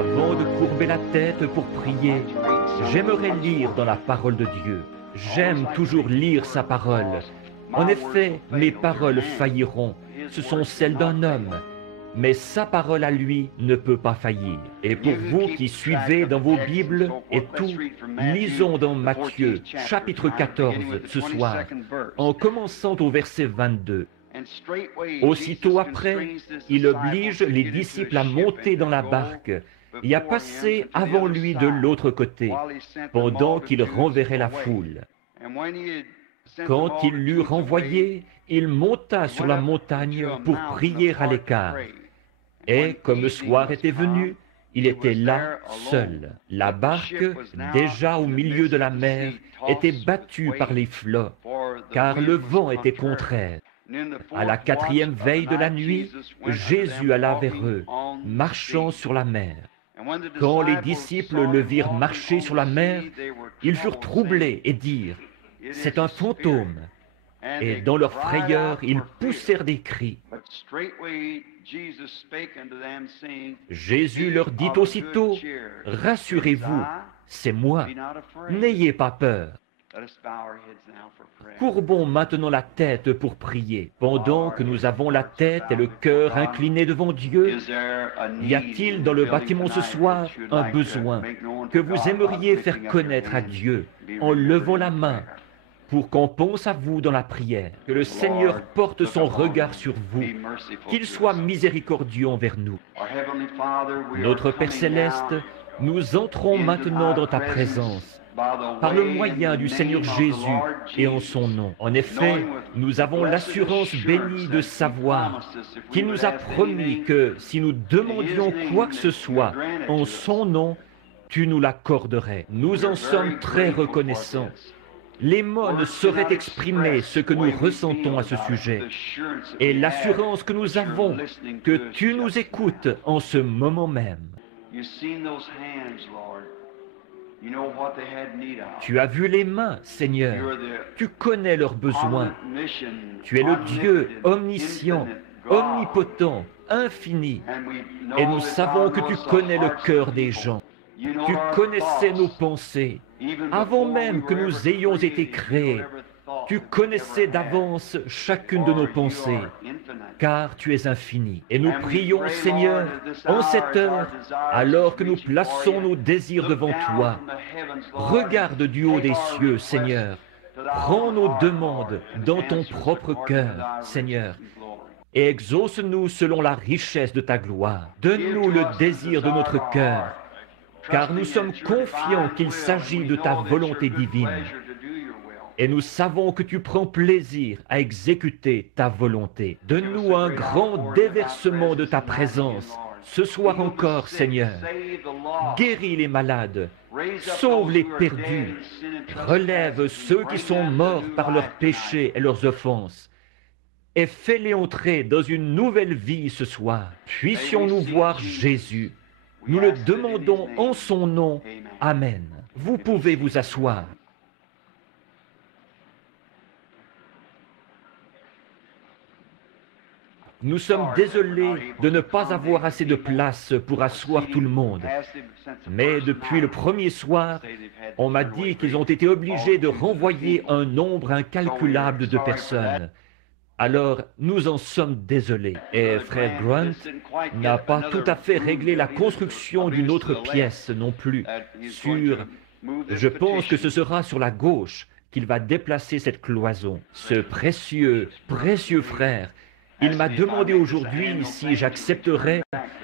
Avant de courber la tête pour prier, j'aimerais lire dans la parole de Dieu. J'aime toujours lire sa parole. En effet, mes paroles failliront, ce sont celles d'un homme, mais sa parole à lui ne peut pas faillir. Et pour vous qui suivez dans vos Bibles et tout, lisons dans Matthieu, chapitre 14, ce soir, en commençant au verset 22. Aussitôt après, il oblige les disciples à monter dans la barque et à passer avant lui de l'autre côté, pendant qu'il renverrait la foule. Quand il l'eut renvoyé, il monta sur la montagne pour prier à l'écart. Et comme le soir était venu, il était là seul. La barque, déjà au milieu de la mer, était battue par les flots, car le vent était contraire. À la 4e veille de la nuit, Jésus alla vers eux, marchant sur la mer. Quand les disciples le virent marcher sur la mer, ils furent troublés et dirent, « C'est un fantôme !» Et dans leur frayeur, ils poussèrent des cris. Jésus leur dit aussitôt, « Rassurez-vous, c'est moi, n'ayez pas peur. » Courbons maintenant la tête pour prier. Pendant que nous avons la tête et le cœur inclinés devant Dieu, y a-t-il dans le bâtiment ce soir un besoin que vous aimeriez faire connaître à Dieu en levant la main pour qu'on pense à vous dans la prière, que le Seigneur porte son regard sur vous, qu'il soit miséricordieux envers nous. Notre Père Céleste, nous entrons maintenant dans ta présence, par le moyen du Seigneur Jésus et en son nom. En effet, nous avons l'assurance bénie de savoir qu'il nous a promis que si nous demandions quoi que ce soit en son nom, tu nous l'accorderais. Nous en sommes très reconnaissants. Les mots ne sauraient exprimer ce que nous ressentons à ce sujet et l'assurance que nous avons que tu nous écoutes en ce moment même. Tu as vu les mains, Seigneur. Tu connais leurs besoins. Tu es le Dieu omniscient, omnipotent, infini. Et nous savons que tu connais le cœur des gens. Tu connaissais nos pensées. Avant même que nous ayons été créés, tu connaissais d'avance chacune de nos pensées, car tu es infini. Et nous prions, Seigneur, en cette heure, alors que nous plaçons nos désirs devant toi, regarde du haut des cieux, Seigneur, prends nos demandes dans ton propre cœur, Seigneur, et exauce-nous selon la richesse de ta gloire. Donne-nous le désir de notre cœur, car nous sommes confiants qu'il s'agit de ta volonté divine. Et nous savons que tu prends plaisir à exécuter ta volonté. Donne-nous un grand déversement de ta présence, ce soir encore, Seigneur. Guéris les malades, sauve les perdus, relève ceux qui sont morts par leurs péchés et leurs offenses, et fais-les entrer dans une nouvelle vie ce soir. Puissions-nous voir Jésus. Nous le demandons en son nom. Amen. Vous pouvez vous asseoir. Nous sommes désolés de ne pas avoir assez de place pour asseoir tout le monde. Mais depuis le premier soir, on m'a dit qu'ils ont été obligés de renvoyer un nombre incalculable de personnes. Alors, nous en sommes désolés. Et frère Grant n'a pas tout à fait réglé la construction d'une autre pièce non plus. Je pense que ce sera sur la gauche qu'il va déplacer cette cloison. Ce précieux frère, il m'a demandé aujourd'hui si j'accepterais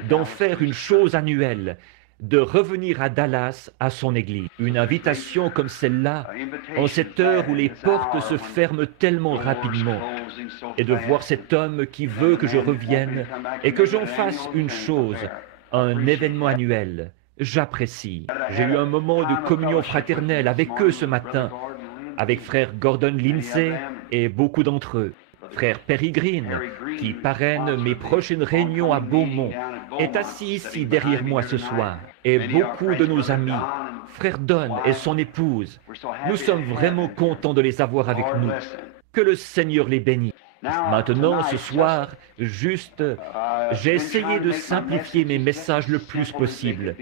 d'en faire une chose annuelle, de revenir à Dallas à son église. Une invitation comme celle-là, en cette heure où les portes se ferment tellement rapidement, et de voir cet homme qui veut que je revienne et que j'en fasse une chose, un événement annuel. J'apprécie. J'ai eu un moment de communion fraternelle avec eux ce matin, avec frère Gordon Lindsay et beaucoup d'entre eux. Frère Perry Green, qui parraine mes prochaines réunions à Beaumont, est assis ici derrière moi ce soir. Et beaucoup de nos amis, frère Don et son épouse, nous sommes vraiment contents de les avoir avec nous. Que le Seigneur les bénisse. Maintenant, ce soir, juste, j'ai essayé de simplifier mes messages le plus possible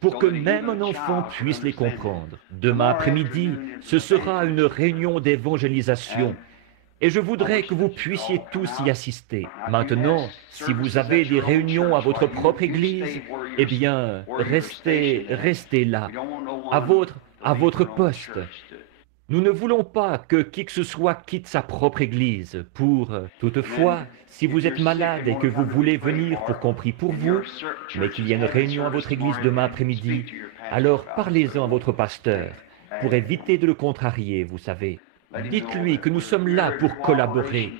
pour que même un enfant puisse les comprendre. Demain après-midi, ce sera une réunion d'évangélisation et je voudrais que vous puissiez tous y assister. Maintenant, si vous avez des réunions à votre propre église, eh bien, restez là, à votre poste. Nous ne voulons pas que qui que ce soit quitte sa propre église toutefois, si vous êtes malade et que vous voulez venir pour qu'on prie pour vous, mais qu'il y ait une réunion à votre église demain après-midi, alors parlez-en à votre pasteur, pour éviter de le contrarier, vous savez. Dites-lui que nous sommes là pour collaborer,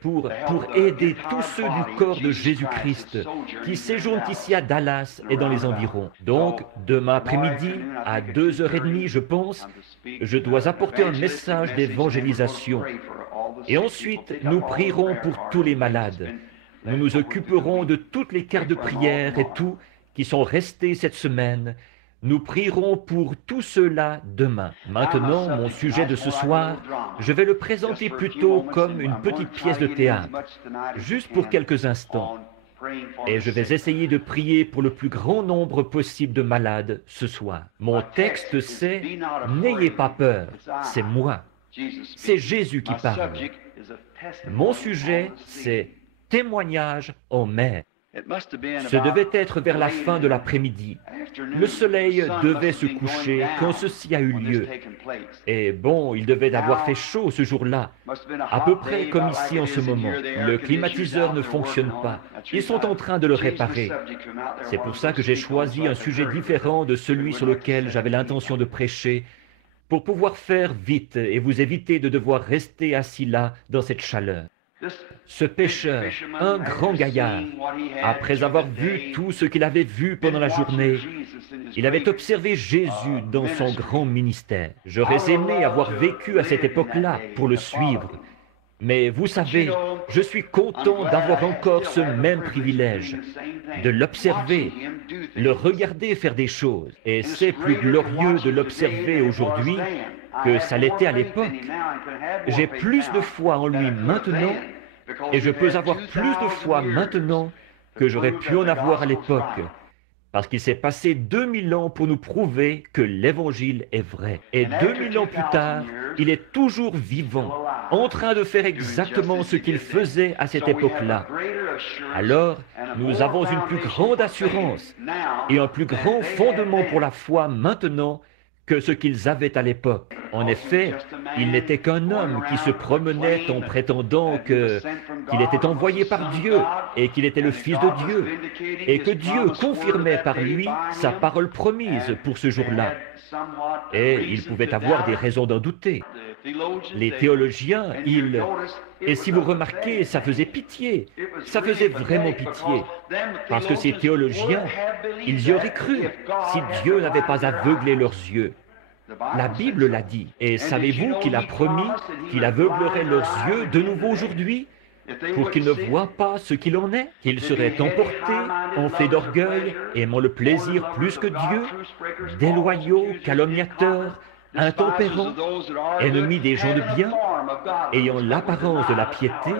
pour aider tous ceux du corps de Jésus-Christ qui séjournent ici à Dallas et dans les environs. Donc, demain après-midi, à 2h30, je pense, je dois apporter un message d'évangélisation. Et ensuite, nous prierons pour tous les malades. Nous nous occuperons de toutes les cartes de prière et tout qui sont restés cette semaine. Nous prierons pour tous ceux-là demain. Maintenant, mon sujet de ce soir, je vais le présenter plutôt comme une petite pièce de théâtre, juste pour quelques instants. Et je vais essayer de prier pour le plus grand nombre possible de malades ce soir. Mon texte, c'est « N'ayez pas peur, c'est moi ». C'est Jésus qui parle. Mon sujet, c'est « Témoignage en mer ». Ce devait être vers la fin de l'après-midi. Le soleil devait se coucher quand ceci a eu lieu. Et bon, il devait avoir fait chaud ce jour-là, à peu près comme ici en ce moment. Le climatiseur ne fonctionne pas. Ils sont en train de le réparer. C'est pour ça que j'ai choisi un sujet différent de celui sur lequel j'avais l'intention de prêcher, pour pouvoir faire vite et vous éviter de devoir rester assis là dans cette chaleur. Ce pêcheur, un grand gaillard, après avoir vu tout ce qu'il avait vu pendant la journée, il avait observé Jésus dans son grand ministère. J'aurais aimé avoir vécu à cette époque-là pour le suivre. Mais vous savez, je suis content d'avoir encore ce même privilège, de l'observer, le regarder faire des choses. Et c'est plus glorieux de l'observer aujourd'hui que ça l'était à l'époque. J'ai plus de foi en lui maintenant, et je peux avoir plus de foi maintenant que j'aurais pu en avoir à l'époque, parce qu'il s'est passé 2000 ans pour nous prouver que l'Évangile est vrai. Et 2000 ans plus tard, il est toujours vivant, en train de faire exactement ce qu'il faisait à cette époque-là. Alors, nous avons une plus grande assurance et un plus grand fondement pour la foi maintenant que ce qu'ils avaient à l'époque. En effet, il n'était qu'un homme qui se promenait en prétendant qu'il était envoyé par Dieu et qu'il était le Fils de Dieu, et que Dieu confirmait par lui sa parole promise pour ce jour-là. Et il pouvait avoir des raisons d'en douter. Les théologiens, et si vous remarquez, ça faisait pitié, ça faisait vraiment pitié, parce que ces théologiens, ils y auraient cru si Dieu n'avait pas aveuglé leurs yeux. La Bible l'a dit. Et savez-vous qu'il a promis qu'il aveuglerait leurs yeux de nouveau aujourd'hui pour qu'ils ne voient pas ce qu'il en est, qu'ils seraient emportés, enflés d'orgueil, aimant le plaisir plus que Dieu, déloyaux, calomniateurs, intempérants, ennemis des gens de bien, ayant l'apparence de la piété,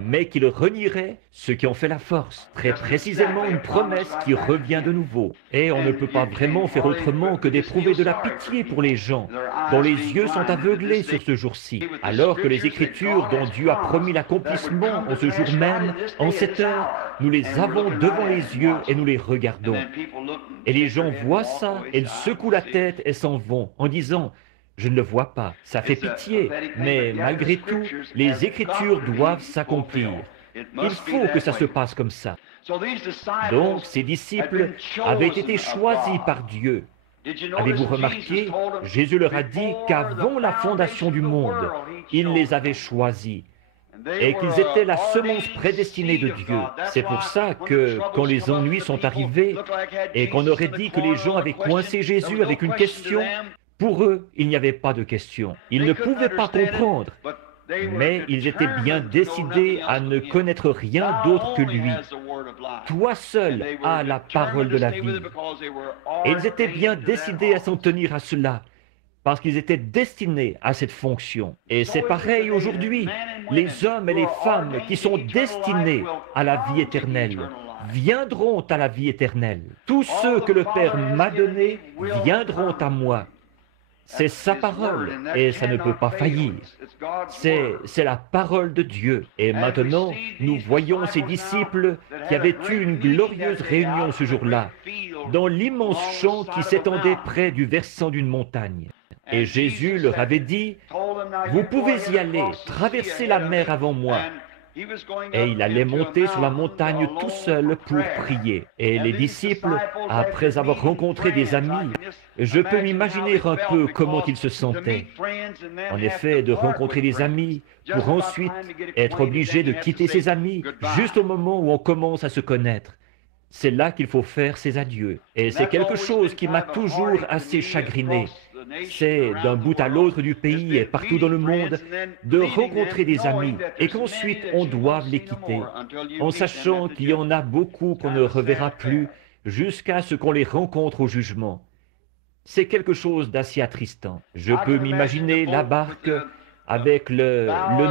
mais qu'ils renieraient ceux qui ont fait la force. Très précisément une promesse qui revient de nouveau. Et on ne peut pas vraiment faire autrement que d'éprouver de la pitié pour les gens dont les yeux sont aveuglés sur ce jour-ci, alors que les Écritures dont Dieu a promis l'accomplissement en ce jour même, en cette heure, nous les avons devant les yeux et nous les regardons. Et les gens voient ça, et ils secouent la tête et s'en vont en disant « Je ne le vois pas, ça fait pitié, mais malgré tout, les Écritures doivent s'accomplir. Il faut que ça se passe comme ça. » Donc, ces disciples avaient été choisis par Dieu. Avez-vous remarqué, Jésus leur a dit qu'avant la fondation du monde, il les avait choisis et qu'ils étaient la semence prédestinée de Dieu. C'est pour ça que, quand les ennuis sont arrivés et qu'on aurait dit que les gens avaient coincé Jésus avec une question, pour eux, il n'y avait pas de question. Ils ne pouvaient pas comprendre, mais ils étaient bien décidés à ne connaître rien d'autre que lui. Toi seul as la parole de la vie. Et ils étaient bien décidés à s'en tenir à cela, parce qu'ils étaient destinés à cette fonction. Et c'est pareil aujourd'hui. Les hommes et les femmes qui sont destinés à la vie éternelle viendront à la vie éternelle. Tous ceux que le Père m'a donnés viendront à moi. C'est sa parole et ça ne peut pas faillir. C'est la parole de Dieu. Et maintenant, nous voyons ces disciples qui avaient eu une glorieuse réunion ce jour-là, dans l'immense champ qui s'étendait près du versant d'une montagne. Et Jésus leur avait dit, « Vous pouvez y aller, traverser la mer avant moi. » Et il allait monter sur la montagne tout seul pour prier. Et les disciples, après avoir rencontré des amis, je peux m'imaginer un peu comment ils se sentaient. En effet, de rencontrer des amis pour ensuite être obligé de quitter ses amis juste au moment où on commence à se connaître. C'est là qu'il faut faire ses adieux. Et c'est quelque chose qui m'a toujours assez chagriné. C'est d'un bout à l'autre du pays et partout dans le monde de rencontrer des amis et qu'ensuite on doive les quitter, en sachant qu'il y en a beaucoup qu'on ne reverra plus jusqu'à ce qu'on les rencontre au jugement. C'est quelque chose d'assez attristant. Je peux m'imaginer la barque avec le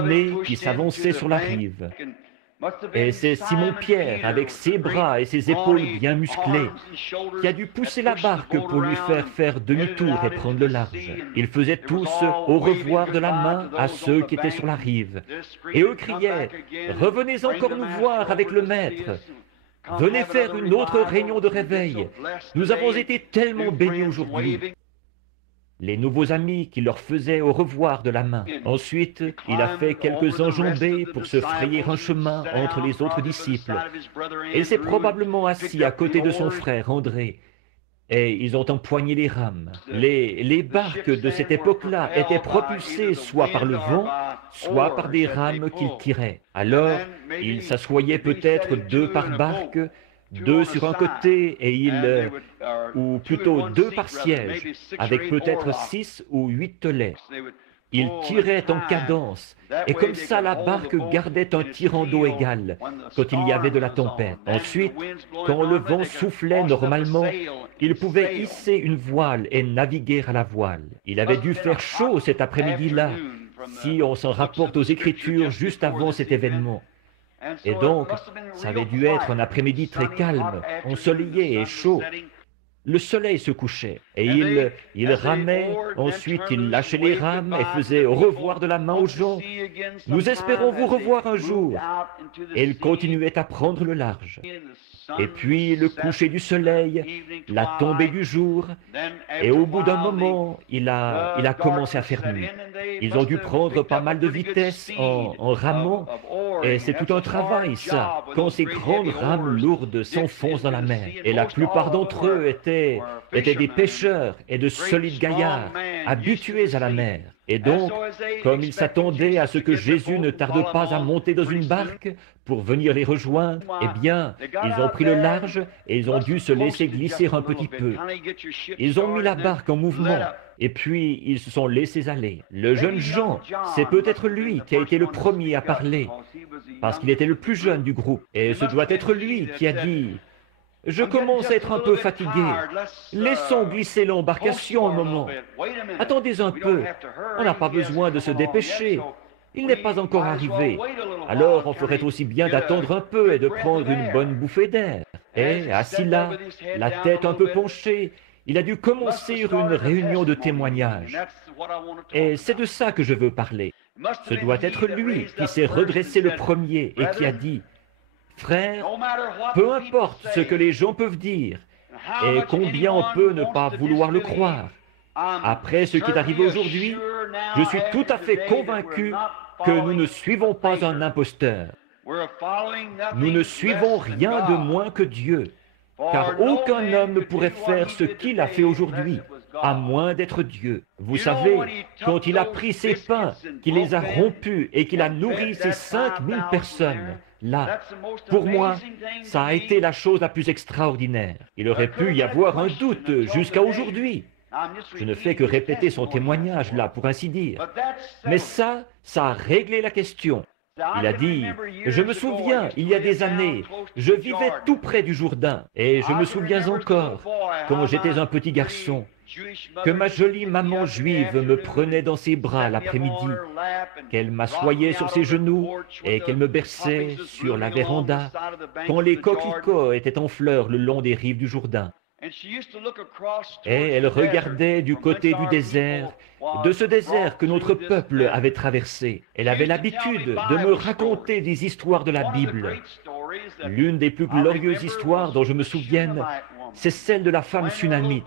nez qui s'avançait sur la rive. Et c'est Simon-Pierre, avec ses bras et ses épaules bien musclées, qui a dû pousser la barque pour lui faire demi-tour et prendre le large. Ils faisaient tous au revoir de la main à ceux qui étaient sur la rive. Et eux criaient, « Revenez encore nous voir avec le Maître. Venez faire une autre réunion de réveil. Nous avons été tellement bénis aujourd'hui. » Les nouveaux amis qui leur faisaient au revoir de la main. Ensuite, il a fait quelques enjambées pour se frayer un chemin entre les autres disciples. Et il s'est probablement assis à côté de son frère André. Et ils ont empoigné les rames. Les barques de cette époque-là étaient propulsées soit par le vent, soit par des rames qu'ils tiraient. Alors, ils s'assoyaient peut-être 2 par barque, 2 sur un côté ou plutôt 2 par siège, avec peut-être 6 ou 8 telets. Ils tiraient en cadence, et comme ça la barque gardait un tirant d'eau égal quand il y avait de la tempête. Ensuite, quand le vent soufflait normalement, ils pouvaient hisser une voile et naviguer à la voile. Il avait dû faire chaud cet après-midi-là, si on s'en rapporte aux Écritures juste avant cet événement. Et donc, ça avait dû être un après-midi très calme, ensoleillé et chaud. Le soleil se couchait, et il ramait, ensuite il lâchait les rames et faisait au revoir de la main aux gens. « Nous espérons vous revoir un jour. » Et il continuait à prendre le large. Et puis le coucher du soleil, la tombée du jour, et au bout d'un moment, il a commencé à faire nuit. Ils ont dû prendre pas mal de vitesse en ramant, et c'est tout un travail, ça, quand ces grandes rames lourdes s'enfoncent dans la mer. Et la plupart d'entre eux étaient des pêcheurs et de solides gaillards, habitués à la mer. Et donc, comme ils s'attendaient à ce que Jésus ne tarde pas à monter dans une barque pour venir les rejoindre, eh bien, ils ont pris le large et ils ont dû se laisser glisser un petit peu. Ils ont mis la barque en mouvement et puis ils se sont laissés aller. Le jeune Jean, c'est peut-être lui qui a été le premier à parler, parce qu'il était le plus jeune du groupe. Et ce doit être lui qui a dit... Je commence à être un peu fatigué. Laissons glisser l'embarcation un moment. Attendez un peu. On n'a pas besoin de se dépêcher. Il n'est pas encore arrivé. Alors on ferait aussi bien d'attendre un peu et de prendre une bonne bouffée d'air. Et, assis là, la tête un peu penchée, il a dû commencer une réunion de témoignages. Et c'est de ça que je veux parler. Ce doit être lui qui s'est redressé le premier et qui a dit... Frères, peu importe ce que les gens peuvent dire et combien on peut ne pas vouloir le croire, après ce qui est arrivé aujourd'hui, je suis tout à fait convaincu que nous ne suivons pas un imposteur. Nous ne suivons rien de moins que Dieu, car aucun homme ne pourrait faire ce qu'il a fait aujourd'hui, à moins d'être Dieu. Vous savez, quand il a pris ces pains, qu'il les a rompus et qu'il a nourri ces 5000 personnes, là, pour moi, ça a été la chose la plus extraordinaire. Il aurait pu y avoir un doute jusqu'à aujourd'hui. Je ne fais que répéter son témoignage là, pour ainsi dire. Mais ça a réglé la question. Il a dit, je me souviens, il y a des années, je vivais tout près du Jourdain, et je me souviens encore, quand j'étais un petit garçon, que ma jolie maman juive me prenait dans ses bras l'après-midi, qu'elle m'assoyait sur ses genoux et qu'elle me berçait sur la véranda quand les coquelicots étaient en fleurs le long des rives du Jourdain. Et elle regardait du côté du désert, de ce désert que notre peuple avait traversé. Elle avait l'habitude de me raconter des histoires de la Bible. L'une des plus glorieuses histoires dont je me souvienne, c'est celle de la femme sunamite.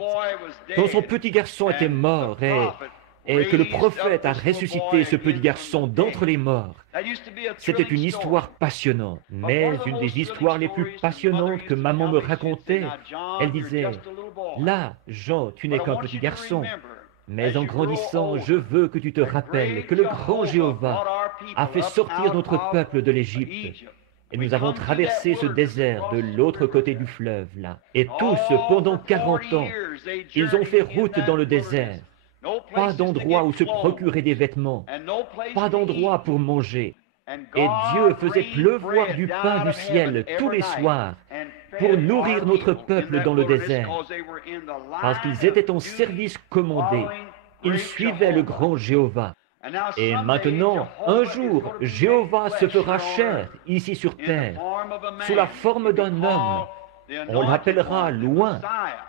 Quand son petit garçon était mort et que le prophète a ressuscité ce petit garçon d'entre les morts. C'était une histoire passionnante, mais une des histoires les plus passionnantes que maman me racontait, elle disait, « Là, Jean, tu n'es qu'un petit garçon, mais en grandissant, je veux que tu te rappelles que le grand Jéhovah a fait sortir notre peuple de l'Égypte. Et nous avons traversé ce désert de l'autre côté du fleuve, là. Et tous, pendant 40 ans, ils ont fait route dans le désert. Pas d'endroit où se procurer des vêtements, pas d'endroit pour manger. Et Dieu faisait pleuvoir du pain du ciel tous les soirs pour nourrir notre peuple dans le désert. Parce qu'ils étaient en service commandé, ils suivaient le grand Jéhovah. Et maintenant, un jour, Jéhovah se fera chair ici sur terre, sous la forme d'un homme. On l'appellera loin,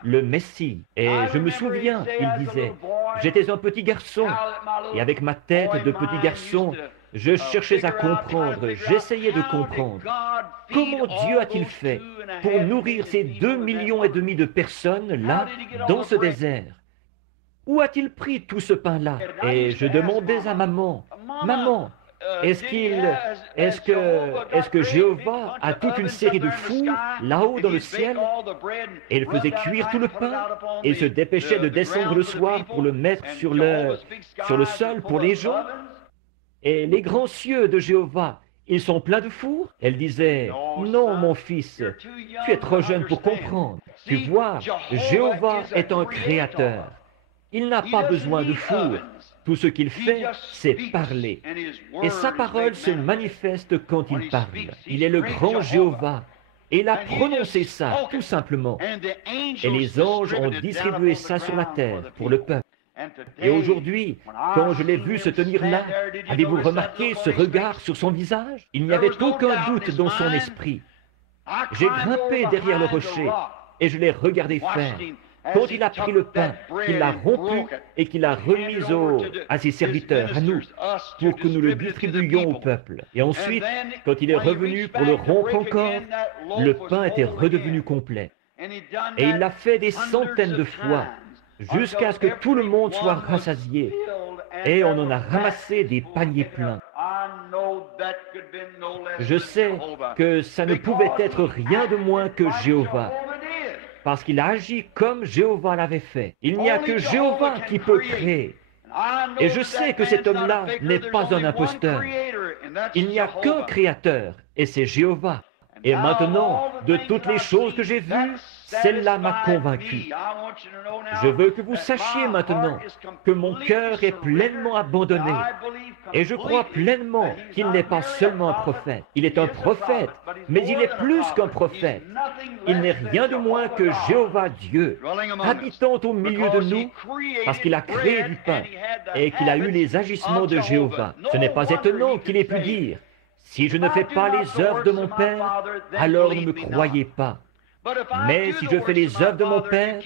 le Messie. Et je me souviens, il disait, j'étais un petit garçon, et avec ma tête de petit garçon, je cherchais à comprendre, j'essayais de comprendre. Comment Dieu a-t-il fait pour nourrir ces 2,5 millions de personnes là, dans ce désert? Où a-t-il pris tout ce pain-là? Et je demandais à maman, « Maman, est-ce que Jéhovah a toute une série de fours là-haut dans le ciel? » Et il faisait cuire tout le pain et se dépêchait de descendre le soir pour le mettre sur le sol pour les gens. Et les grands cieux de Jéhovah, ils sont pleins de fours? Elle disait, « Non, mon fils, tu es trop jeune pour comprendre. Tu vois, Jéhovah est un créateur. Il n'a pas besoin de four. Tout ce qu'il fait, c'est parler. Et sa parole se manifeste quand il parle. Il est le grand Jéhovah. Et il a prononcé ça, tout simplement. Et les anges ont distribué ça sur la terre pour le peuple. Et aujourd'hui, quand je l'ai vu se tenir là, avez-vous remarqué ce regard sur son visage? Il n'y avait aucun doute dans son esprit. J'ai grimpé derrière le rocher et je l'ai regardé faire. Quand il a pris le pain, qu'il l'a rompu et qu'il l'a remis à ses serviteurs, à nous, pour que nous le distribuions au peuple. Et ensuite, quand il est revenu pour le rompre encore, le pain était redevenu complet. Et il l'a fait des centaines de fois, jusqu'à ce que tout le monde soit rassasié. Et on en a ramassé des paniers pleins. Je sais que ça ne pouvait être rien de moins que Jéhovah. Parce qu'il a agi comme Jéhovah l'avait fait. Il n'y a que Jéhovah qui peut créer. Et je sais que cet homme-là n'est pas un imposteur. Il n'y a qu'un créateur, et c'est Jéhovah. Et maintenant, de toutes les choses que j'ai vues, celle-là m'a convaincu. Je veux que vous sachiez maintenant que mon cœur est pleinement abandonné. Et je crois pleinement qu'il n'est pas seulement un prophète. Il est un prophète, mais il est plus qu'un prophète. Il n'est rien de moins que Jéhovah Dieu, habitant au milieu de nous, parce qu'il a créé du pain et qu'il a eu les agissements de Jéhovah. Ce n'est pas étonnant qu'il ait pu dire, « Si je ne fais pas les œuvres de mon Père, alors ne me croyez pas. Mais si je fais les œuvres de mon Père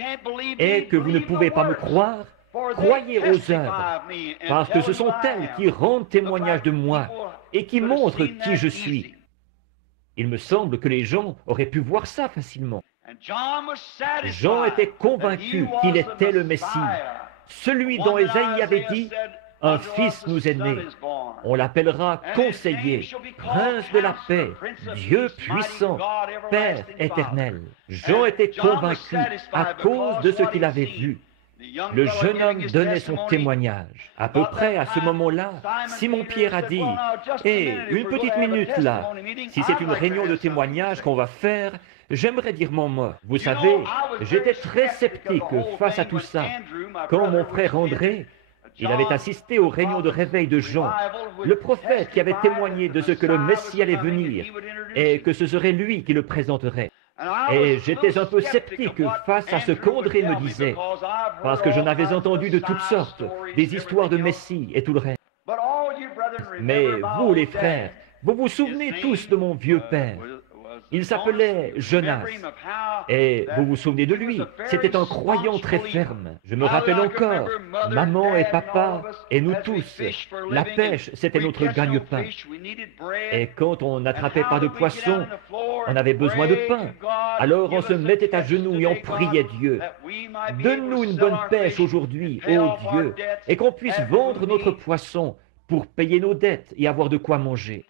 et que vous ne pouvez pas me croire, croyez aux œuvres, parce que ce sont elles qui rendent témoignage de moi et qui montrent qui je suis. » Il me semble que les gens auraient pu voir ça facilement. Jean était convaincu qu'il était le Messie, celui dont Ésaïe avait dit, « Un fils nous est né. On l'appellera conseiller, prince de la paix, Dieu puissant, Père éternel. » Jean était convaincu à cause de ce qu'il avait vu. Le jeune homme donnait son témoignage. À peu près à ce moment-là, Simon-Pierre a dit, « Hé, une petite minute là, si c'est une réunion de témoignage qu'on va faire, j'aimerais dire mon mot. Vous savez, j'étais très sceptique face à tout ça. Quand mon frère André, il avait assisté aux réunions de réveil de Jean, le prophète qui avait témoigné de ce que le Messie allait venir et que ce serait lui qui le présenterait. Et j'étais un peu sceptique face à ce qu'André me disait, parce que j'en avais entendu de toutes sortes, des histoires de Messie et tout le reste. Mais vous, les frères, vous vous souvenez tous de mon vieux père. Il s'appelait Jonas. Et vous vous souvenez de lui, c'était un croyant très ferme. Je me rappelle encore, maman et papa et nous tous, la pêche, c'était notre gagne-pain. Et quand on n'attrapait pas de poisson, on avait besoin de pain. Alors on se mettait à genoux et on priait Dieu. Donne-nous une bonne pêche aujourd'hui, ô Dieu, et qu'on puisse vendre notre poisson pour payer nos dettes et avoir de quoi manger.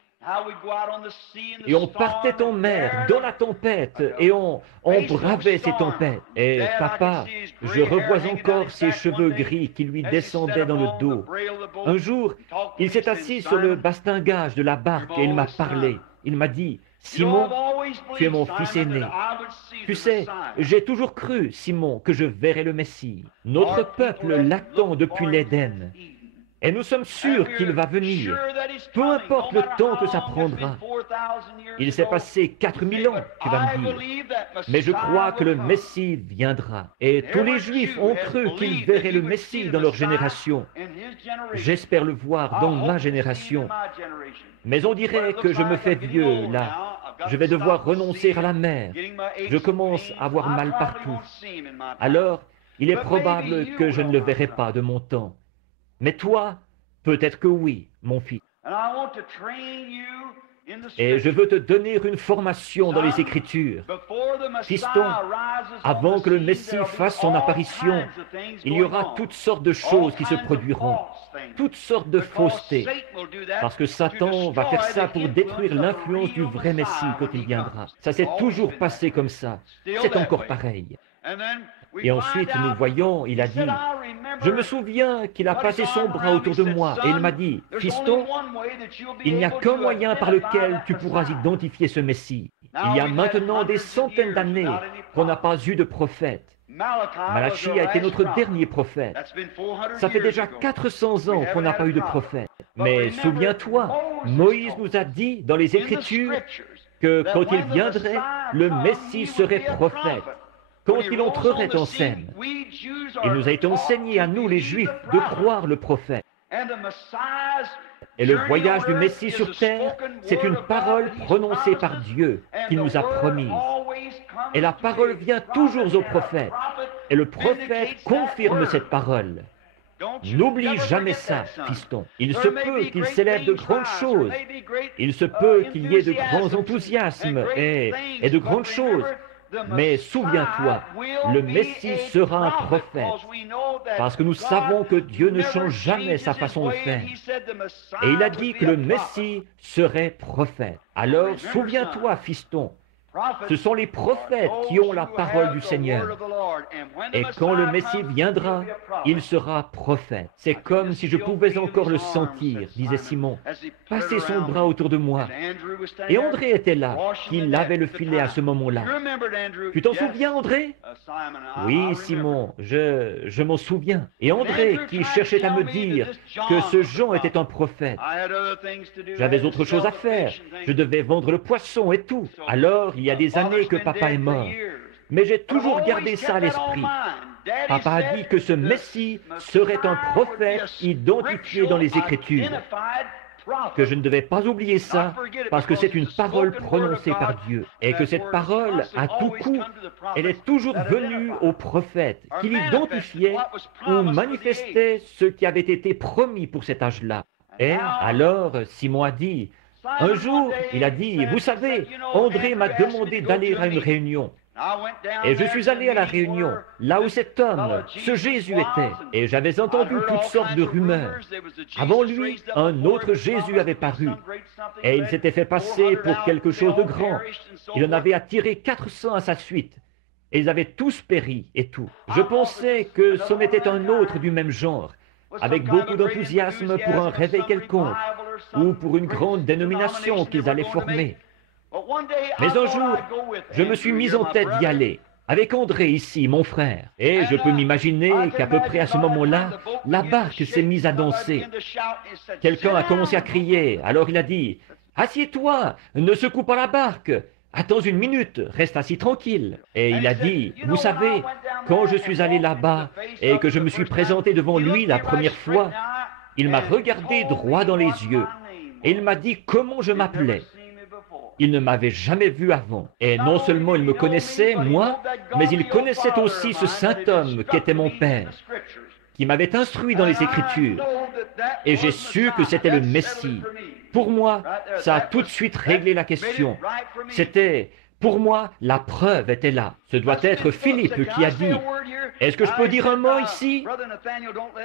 Et on partait en mer, dans la tempête, et on bravait ces tempêtes. Et papa, je revois encore ses cheveux gris qui lui descendaient dans le dos. Un jour, il s'est assis sur le bastingage de la barque et il m'a parlé. Il m'a dit, « Simon, tu es mon fils aîné. Tu sais, j'ai toujours cru, Simon, que je verrais le Messie. Notre peuple l'attend depuis l'Éden. Et nous sommes sûrs qu'il va venir, peu importe le temps que ça prendra. Il s'est passé 4000 ans, tu vas me dire. Mais je crois que le Messie viendra. Et tous les Juifs ont cru qu'ils verraient le Messie dans leur génération. J'espère le voir dans ma génération. Mais on dirait que je me fais vieux, là. Je vais devoir renoncer à la mer. Je commence à avoir mal partout. Alors, il est probable que je ne le verrai pas de mon temps. Mais toi, peut-être que oui, mon fils. Et je veux te donner une formation dans les Écritures. Fiston, avant que le Messie fasse son apparition, il y aura toutes sortes de choses qui se produiront, toutes sortes de faussetés, parce que Satan va faire ça pour détruire l'influence du vrai Messie quand il viendra. Ça s'est toujours passé comme ça. C'est encore pareil. Et ensuite, nous voyons, il a dit, « Je me souviens qu'il a passé son bras autour de moi et il m'a dit, « Fiston, il n'y a qu'un moyen par lequel tu pourras identifier ce Messie. Il y a maintenant des centaines d'années qu'on n'a pas eu de prophète. Malachi a été notre dernier prophète. Ça fait déjà 400 ans qu'on n'a pas eu de prophète. Mais souviens-toi, Moïse nous a dit dans les Écritures que quand il viendrait, le Messie serait prophète. Quand il entrerait en scène, il nous a été enseigné à nous, les Juifs, de croire le prophète. Et le voyage du Messie sur terre, c'est une parole prononcée par Dieu qui nous a promise. Et la parole vient toujours au prophète. Et le prophète confirme cette parole. N'oublie jamais ça, fiston. Il se peut qu'il s'élève de grandes choses. Il se peut qu'il y ait de grands enthousiasmes et de grandes choses. Mais souviens-toi, le Messie sera un prophète, parce que nous savons que Dieu ne change jamais sa façon de faire. Et il a dit que le Messie serait prophète. Alors souviens-toi, fiston, ce sont les prophètes qui ont la parole du Seigneur. Et quand le Messie viendra, il sera prophète. C'est comme si je pouvais encore le sentir, disait Simon, passer son bras autour de moi. Et André était là, qui lavait le filet à ce moment-là. Tu t'en souviens, André? Oui, Simon, je m'en souviens. Et André, qui cherchait à me dire que ce Jean était un prophète. J'avais autre chose à faire. Je devais vendre le poisson et tout. Alors, il y a des années que papa est mort. Mais j'ai toujours gardé ça à l'esprit. Papa a dit que ce Messie serait un prophète identifié dans les Écritures. Que je ne devais pas oublier ça, parce que c'est une parole prononcée par Dieu. Et que cette parole, à tout coup, elle est toujours venue au prophète, qui l'identifiait ou manifestait ce qui avait été promis pour cet âge-là. Et alors, Simon a dit, un jour, il a dit, vous savez, André m'a demandé d'aller à une réunion. Et je suis allé à la réunion, là où cet homme, ce Jésus était. Et j'avais entendu toutes sortes de rumeurs. Avant lui, un autre Jésus avait paru. Et il s'était fait passer pour quelque chose de grand. Il en avait attiré 400 à sa suite. Et ils avaient tous péri et tout. Je pensais que c'en était un autre du même genre, avec beaucoup d'enthousiasme pour un réveil quelconque, ou pour une grande dénomination qu'ils allaient former. Mais un jour, je me suis mis en tête d'y aller, avec André ici, mon frère. Et je peux m'imaginer qu'à peu près à ce moment-là, la barque s'est mise à danser. Quelqu'un a commencé à crier, alors il a dit « Assieds-toi, ne secoue pas la barque !» Attends une minute, reste assis tranquille. Et il a dit, vous savez, quand je suis allé là-bas et que je me suis présenté devant lui la première fois, il m'a regardé droit dans les yeux et il m'a dit comment je m'appelais. Il ne m'avait jamais vu avant. Et non seulement il me connaissait, moi, mais il connaissait aussi ce saint homme qui était mon père, qui m'avait instruit dans les Écritures. Et j'ai su que c'était le Messie. Pour moi, ça a tout de suite réglé la question. C'était, pour moi, la preuve était là. Ce doit être Philippe qui a dit, « Est-ce que je peux dire un mot ici ?»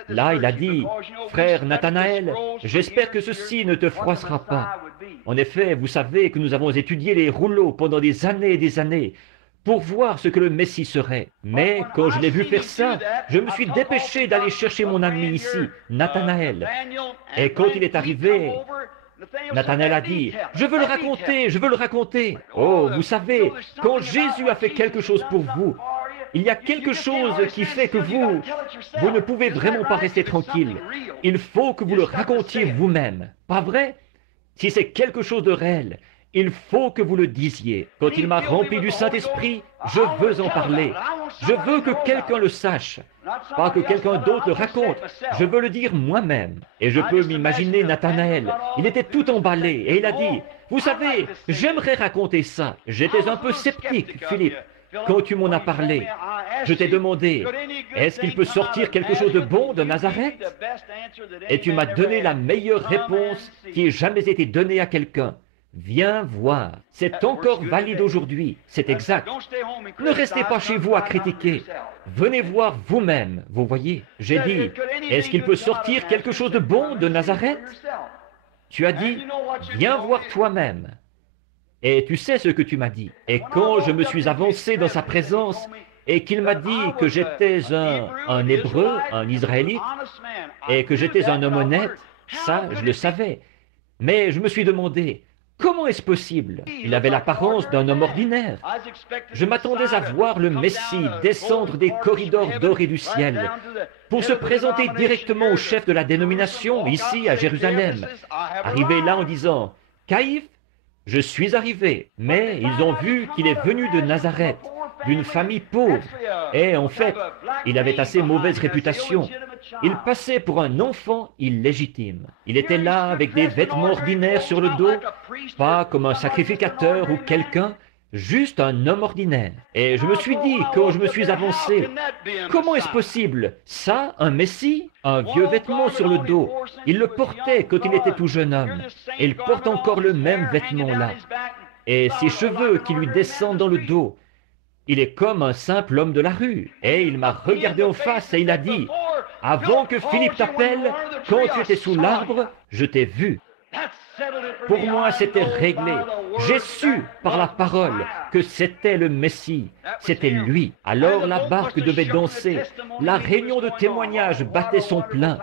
Là, il a dit, « Frère Nathanaël, j'espère que ceci ne te froissera pas. En effet, vous savez que nous avons étudié les rouleaux pendant des années et des années pour voir ce que le Messie serait. Mais quand je l'ai vu faire ça, je me suis dépêché d'aller chercher mon ami ici, Nathanaël. Et quand il est arrivé, Nathanaël a dit, « Je veux le raconter, je veux le raconter. » Oh, vous savez, quand Jésus a fait quelque chose pour vous, il y a quelque chose qui fait que vous ne pouvez vraiment pas rester tranquille. Il faut que vous le racontiez vous-même. Pas vrai? Si c'est quelque chose de réel, il faut que vous le disiez. Quand il m'a rempli du Saint-Esprit, je veux en parler. Je veux que quelqu'un le sache. Pas que quelqu'un d'autre le raconte. Je veux le dire moi-même. Et je peux m'imaginer Nathanaël. Il était tout emballé et il a dit, « Vous savez, j'aimerais raconter ça. » J'étais un peu sceptique, Philippe. Quand tu m'en as parlé, je t'ai demandé, « Est-ce qu'il peut sortir quelque chose de bon de Nazareth ?» Et tu m'as donné la meilleure réponse qui ait jamais été donnée à quelqu'un. Viens voir. C'est encore valide aujourd'hui. C'est exact. Ne restez pas chez vous à critiquer. Venez voir vous-même. Vous voyez, j'ai dit, est-ce qu'il peut sortir quelque chose de bon de Nazareth? Tu as dit, viens voir toi-même. Et tu sais ce que tu m'as dit. Et quand je me suis avancé dans sa présence et qu'il m'a dit que j'étais un Hébreu, un Israélite, et que j'étais un homme honnête, ça, je le savais. Mais je me suis demandé, comment est-ce possible? Il avait l'apparence d'un homme ordinaire. Je m'attendais à voir le Messie descendre des corridors dorés du ciel pour se présenter directement au chef de la dénomination, ici à Jérusalem. Arrivé là en disant, « Caïphe, je suis arrivé. » Mais ils ont vu qu'il est venu de Nazareth, d'une famille pauvre. Et en fait, il avait assez mauvaise réputation. Il passait pour un enfant illégitime. Il était là avec des vêtements ordinaires sur le dos, pas comme un sacrificateur ou quelqu'un, juste un homme ordinaire. Et je me suis dit, quand je me suis avancé, comment est-ce possible? Ça, un Messie? Un vieux vêtement sur le dos. Il le portait quand il était tout jeune homme. Et il porte encore le même vêtement là. Et ses cheveux qui lui descendent dans le dos. Il est comme un simple homme de la rue. Et il m'a regardé en face et il a dit, « Avant que Philippe t'appelle, quand tu étais sous l'arbre, je t'ai vu. » Pour moi, c'était réglé. J'ai su par la parole que c'était le Messie. C'était lui. Alors la barque devait danser. La réunion de témoignage battait son plein.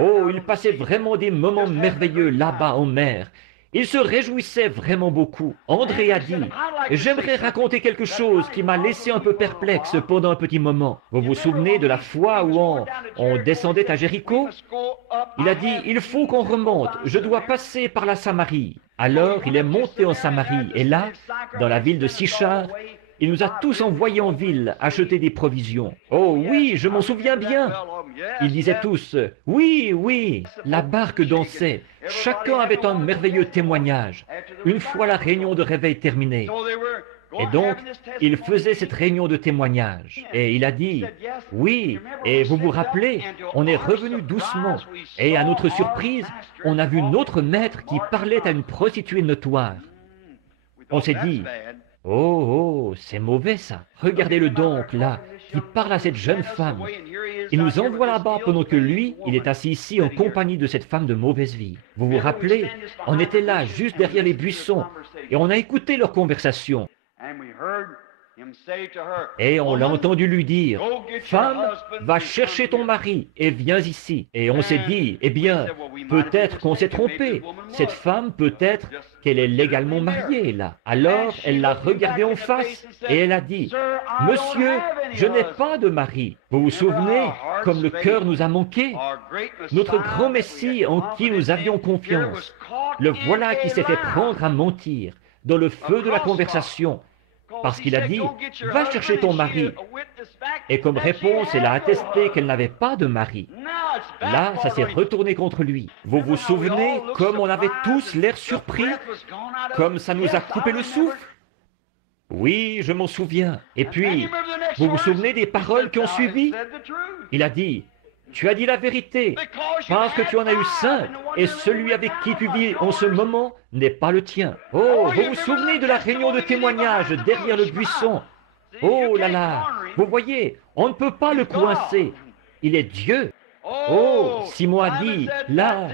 Oh, il passait vraiment des moments merveilleux là-bas en mer. Il se réjouissait vraiment beaucoup. André a dit, « J'aimerais raconter quelque chose qui m'a laissé un peu perplexe pendant un petit moment. Vous vous souvenez de la fois où on descendait à Jéricho? Il a dit, « Il faut qu'on remonte. Je dois passer par la Samarie. » Alors il est monté en Samarie. Et là, dans la ville de Sichar, il nous a tous envoyés en ville acheter des provisions. Oh oui, je m'en souviens bien. Ils disaient tous, « Oui, oui. » La barque dansait. Chacun avait un merveilleux témoignage. Une fois la réunion de réveil terminée. Et donc, il faisait cette réunion de témoignage. Et il a dit, « Oui, et vous vous rappelez, on est revenu doucement. Et à notre surprise, on a vu notre maître qui parlait à une prostituée notoire. » On s'est dit, « Oh, c'est mauvais ça. Regardez-le donc là, qui parle à cette jeune femme. Il nous envoie là-bas pendant que lui, il est assis ici en compagnie de cette femme de mauvaise vie. » Vous vous rappelez, on était là, juste derrière les buissons, et on a écouté leur conversation. Et on l'a entendu lui dire, « Femme, va chercher ton mari et viens ici. » Et on s'est dit, « Eh bien, peut-être qu'on s'est trompé. Cette femme, peut-être qu'elle est légalement mariée là. » Alors, elle l'a regardé en face et elle a dit, « Monsieur, je n'ai pas de mari. » Vous vous souvenez, comme le cœur nous a manqué? Notre grand Messie en qui nous avions confiance. Le voilà qui s'est fait prendre à mentir. dans le feu de la conversation, parce qu'il a dit, va chercher ton mari. Et comme réponse, elle a attesté qu'elle n'avait pas de mari. Là, ça s'est retourné contre lui. Vous vous souvenez comme on avait tous l'air surpris, comme ça nous a coupé le souffle? Oui, je m'en souviens. Et puis, vous vous souvenez des paroles qui ont suivi? Il a dit, tu as dit la vérité, parce que tu en as eu 5, et celui avec qui tu vis en ce moment n'est pas le tien. Oh, vous vous souvenez de la réunion de témoignage derrière le buisson? Oh là là, vous voyez, on ne peut pas le coincer. Il est Dieu. Oh, Simon a dit, là,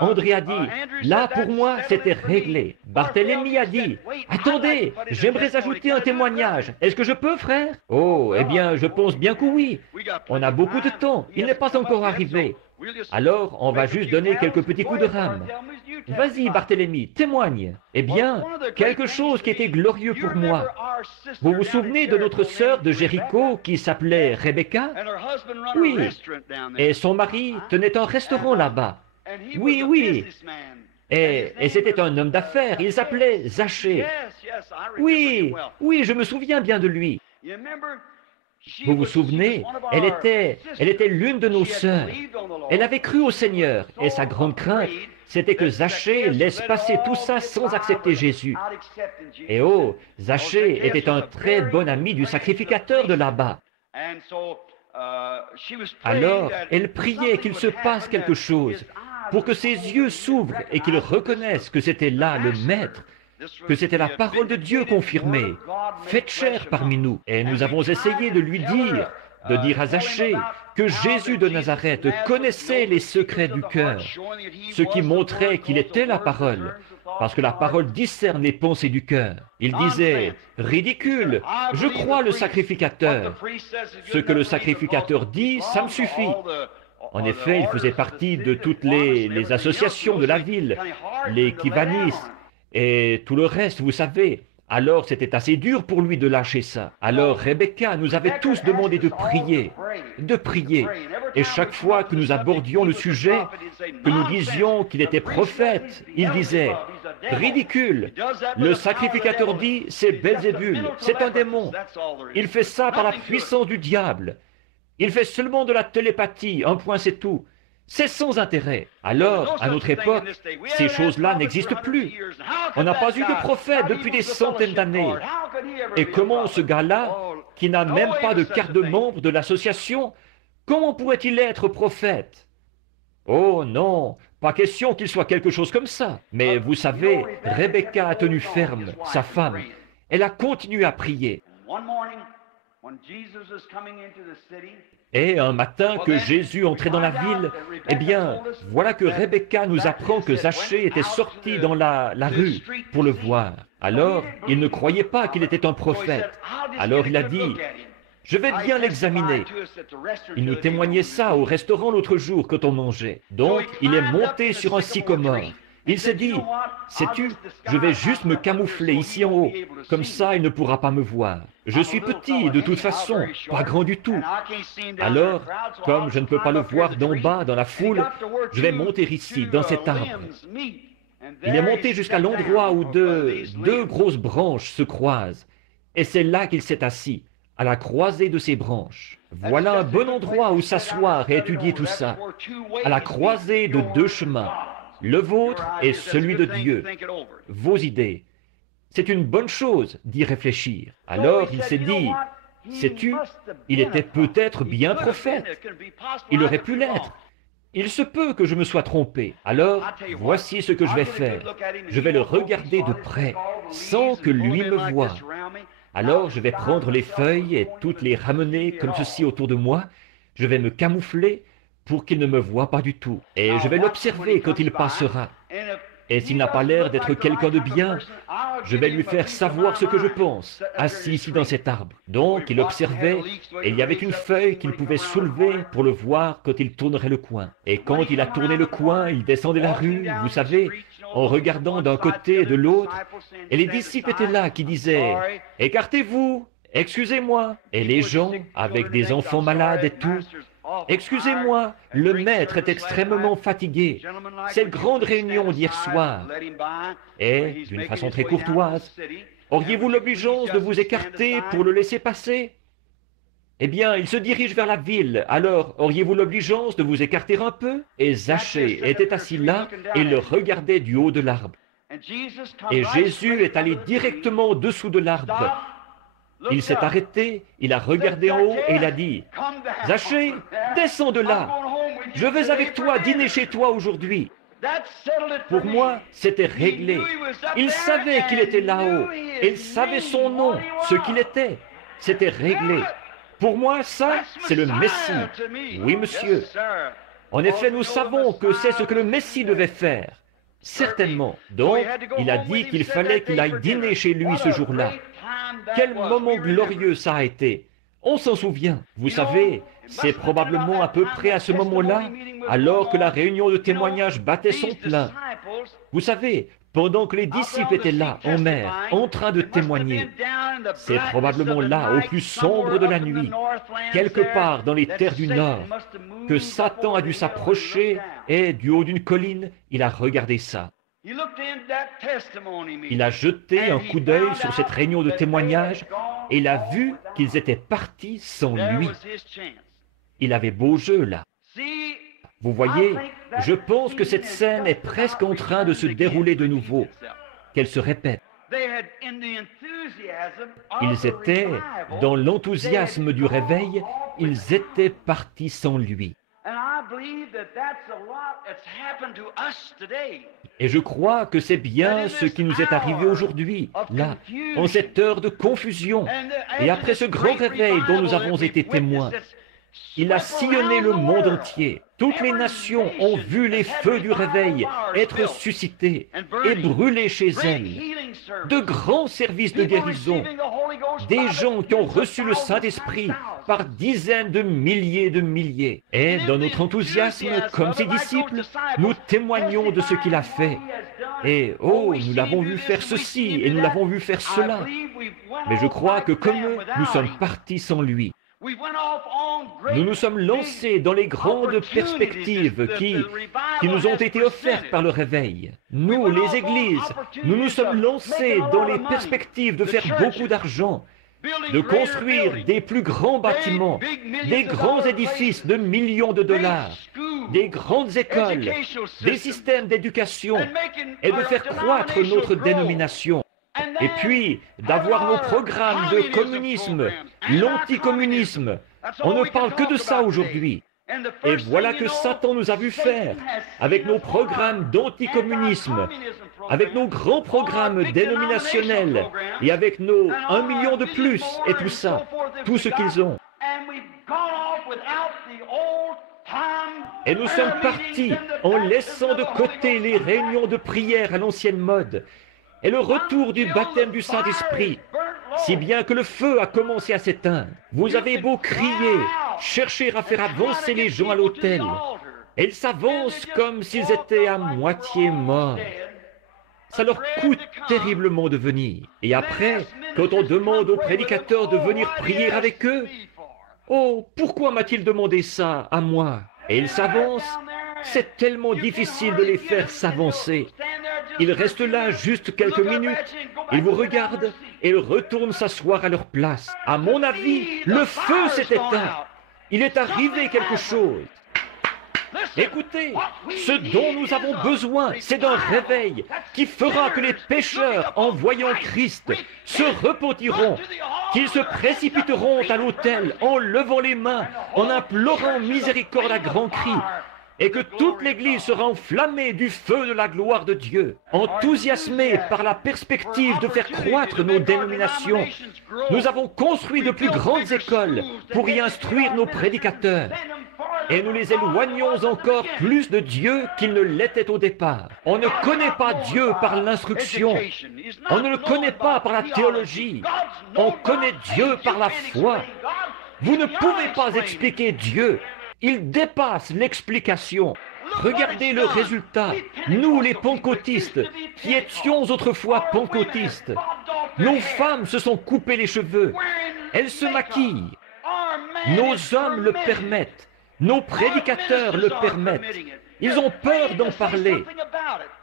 André a dit, là pour moi c'était réglé. Barthélemy a dit, attendez, j'aimerais ajouter un témoignage. Est-ce que je peux, frère? Oh, eh bien, je pense bien que oui. On a beaucoup de temps, il n'est pas encore arrivé. Alors, on va juste donner quelques petits coups de rame. Vas-y, Barthélemy, témoigne. Eh bien, quelque chose qui était glorieux pour moi. Vous vous souvenez de notre sœur de Jéricho qui s'appelait Rebecca? Oui. Et son mari tenait un restaurant là-bas. Oui, oui. Et c'était un homme d'affaires. Il s'appelait Zachée. Oui, oui, je me souviens bien de lui. Vous vous souvenez, elle était l'une de nos sœurs. Elle avait cru au Seigneur, et sa grande crainte, c'était que Zachée laisse passer tout ça sans accepter Jésus. Et oh, Zachée était un très bon ami du sacrificateur de là-bas. Alors, elle priait qu'il se passe quelque chose, pour que ses yeux s'ouvrent et qu'il reconnaisse que c'était là le Maître, que c'était la parole de Dieu confirmée, faite chair parmi nous. Et nous avons essayé de lui dire, à Zachée, que Jésus de Nazareth connaissait les secrets du cœur, ce qui montrait qu'il était la parole, parce que la parole discerne les pensées du cœur. Il disait, ridicule, je crois le sacrificateur. Ce que le sacrificateur dit, ça me suffit. En effet, il faisait partie de toutes les associations de la ville, les Kivanis, et tout le reste, vous savez. Alors c'était assez dur pour lui de lâcher ça. Alors Rebecca nous avait tous demandé de prier. Et chaque fois que nous abordions le sujet, que nous disions qu'il était prophète, il disait, ridicule, le sacrificateur dit, c'est Belzébul, c'est un démon. Il fait ça par la puissance du diable. Il fait seulement de la télépathie, un point c'est tout. C'est sans intérêt. Alors, à notre époque, ces choses-là n'existent plus. On n'a pas eu de prophète depuis des centaines d'années. Et comment ce gars-là, qui n'a même pas de carte de membre de l'association, comment pourrait-il être prophète? Oh non, pas question qu'il soit quelque chose comme ça. Mais vous savez, Rebecca a tenu ferme, sa femme. Elle a continué à prier. Et un matin que Jésus entrait dans la ville, eh bien, voilà que Rebecca nous apprend que Zachée était sorti dans la rue pour le voir. Alors, il ne croyait pas qu'il était un prophète. Alors il a dit, je vais bien l'examiner. Il nous témoignait ça au restaurant l'autre jour quand on mangeait. Donc, il est monté sur un sycomore. Il s'est dit, sais-tu, je vais juste me camoufler ici en haut, comme ça il ne pourra pas me voir. Je suis petit, de toute façon, pas grand du tout. Alors, comme je ne peux pas le voir d'en bas dans la foule, je vais monter ici, dans cet arbre. Il est monté jusqu'à l'endroit où deux grosses branches se croisent, et c'est là qu'il s'est assis, à la croisée de ces branches. Voilà un bon endroit où s'asseoir et étudier tout ça, à la croisée de deux chemins. Le vôtre et celui de Dieu. Vos idées. C'est une bonne chose d'y réfléchir. Alors il s'est dit, sais-tu, il était peut-être bien prophète. Il aurait pu l'être. Il se peut que je me sois trompé. Alors, voici ce que je vais faire. Je vais le regarder de près, sans que lui me voie. Alors je vais prendre les feuilles et toutes les ramener comme ceci autour de moi. Je vais me camoufler pour qu'il ne me voie pas du tout. Et je vais l'observer quand il passera. Et s'il n'a pas l'air d'être quelqu'un de bien, je vais lui faire savoir ce que je pense, assis ici dans cet arbre. Donc il observait, et il y avait une feuille qu'il pouvait soulever pour le voir quand il tournerait le coin. Et quand il a tourné le coin, il descendait la rue, vous savez, en regardant d'un côté et de l'autre. Et les disciples étaient là qui disaient, « Écartez-vous, excusez-moi. » Et les gens, avec des enfants malades et tout, Excusez-moi, le maître est extrêmement fatigué. Cette grande réunion d'hier soir. Et, d'une façon très courtoise, auriez-vous l'obligeance de vous écarter pour le laisser passer? Eh bien, il se dirige vers la ville. Alors, auriez-vous l'obligeance de vous écarter un peu? Et Zachée était assis là et le regardait du haut de l'arbre. Et Jésus est allé directement dessous de l'arbre. Il s'est arrêté, il a regardé en haut et il a dit, « Zachée, descends de là. Je vais avec toi dîner chez toi aujourd'hui. » Pour moi, c'était réglé. Il savait qu'il était là-haut. Il savait son nom, ce qu'il était. C'était réglé. Pour moi, ça, c'est le Messie. Oui, monsieur. En effet, nous savons que c'est ce que le Messie devait faire. Certainement. Donc, il a dit qu'il fallait qu'il aille dîner chez lui ce jour-là. Quel moment glorieux ça a été. On s'en souvient. Vous savez, c'est probablement à peu près à ce moment-là, alors que la réunion de témoignage battait son plein. Vous savez, pendant que les disciples étaient là, en mer, en train de témoigner, c'est probablement là, au plus sombre de la nuit, quelque part dans les terres du Nord, que Satan a dû s'approcher et, du haut d'une colline, il a regardé ça. Il a jeté un coup d'œil sur cette réunion de témoignage et il a vu qu'ils étaient partis sans lui. Il avait beau jeu là. Vous voyez, je pense que cette scène est presque en train de se dérouler de nouveau, qu'elle se répète. Ils étaient dans l'enthousiasme du réveil, ils étaient partis sans lui. Et je crois que c'est bien ce qui nous est arrivé aujourd'hui, là, en cette heure de confusion, et après ce grand réveil dont nous avons été témoins. Il a sillonné le monde entier. Toutes les nations ont vu les feux du réveil être suscités et brûler chez elles. De grands services de guérison. Des gens qui ont reçu le Saint-Esprit par dizaines de milliers. Et dans notre enthousiasme, comme ses disciples, nous témoignons de ce qu'il a fait. Et oh, nous l'avons vu faire ceci et nous l'avons vu faire cela. Mais je crois que comme eux, nous sommes partis sans lui. Nous nous sommes lancés dans les grandes perspectives qui nous ont été offertes par le réveil. Nous, les églises, nous nous sommes lancés dans les perspectives de faire beaucoup d'argent, de construire des plus grands bâtiments, des grands édifices de millions de dollars, des grandes écoles, des systèmes d'éducation et de faire croître notre dénomination. Et puis, d'avoir nos programmes de communisme, l'anticommunisme. On ne parle que de ça aujourd'hui. Et voilà que Satan nous a vu faire, avec nos programmes d'anticommunisme, avec nos grands programmes dénominationnels, et avec nos 1 million de plus, et tout ça, tout ce qu'ils ont. Et nous sommes partis en laissant de côté les réunions de prière à l'ancienne mode, et le retour du baptême du Saint-Esprit, si bien que le feu a commencé à s'éteindre. Vous avez beau crier, chercher à faire avancer les gens à l'autel, ils s'avancent comme s'ils étaient à moitié morts. Ça leur coûte terriblement de venir. Et après, quand on demande aux prédicateurs de venir prier avec eux, « Oh, pourquoi m'a-t-il demandé ça à moi ?» Et ils s'avancent. C'est tellement difficile de les faire s'avancer. Ils restent là juste quelques minutes, ils vous regardent et ils retournent s'asseoir à leur place. À mon avis, le feu s'est éteint. Il est arrivé quelque chose. Écoutez, ce dont nous avons besoin, c'est d'un réveil qui fera que les pécheurs, en voyant Christ, se repentiront, qu'ils se précipiteront à l'autel en levant les mains, en implorant miséricorde à grands cris, et que toute l'Église sera enflammée du feu de la gloire de Dieu, enthousiasmée par la perspective de faire croître nos dénominations. Nous avons construit de plus grandes écoles pour y instruire nos prédicateurs, et nous les éloignons encore plus de Dieu qu'ils ne l'étaient au départ. On ne connaît pas Dieu par l'instruction, on ne le connaît pas par la théologie, on connaît Dieu par la foi. Vous ne pouvez pas expliquer Dieu. Il dépasse l'explication. Regardez le résultat. Nous, les pentecôtistes, qui étions autrefois pentecôtistes, nos femmes se sont coupées les cheveux. Elles se maquillent. Nos hommes le permettent. Nos prédicateurs le permettent. Ils ont peur d'en parler.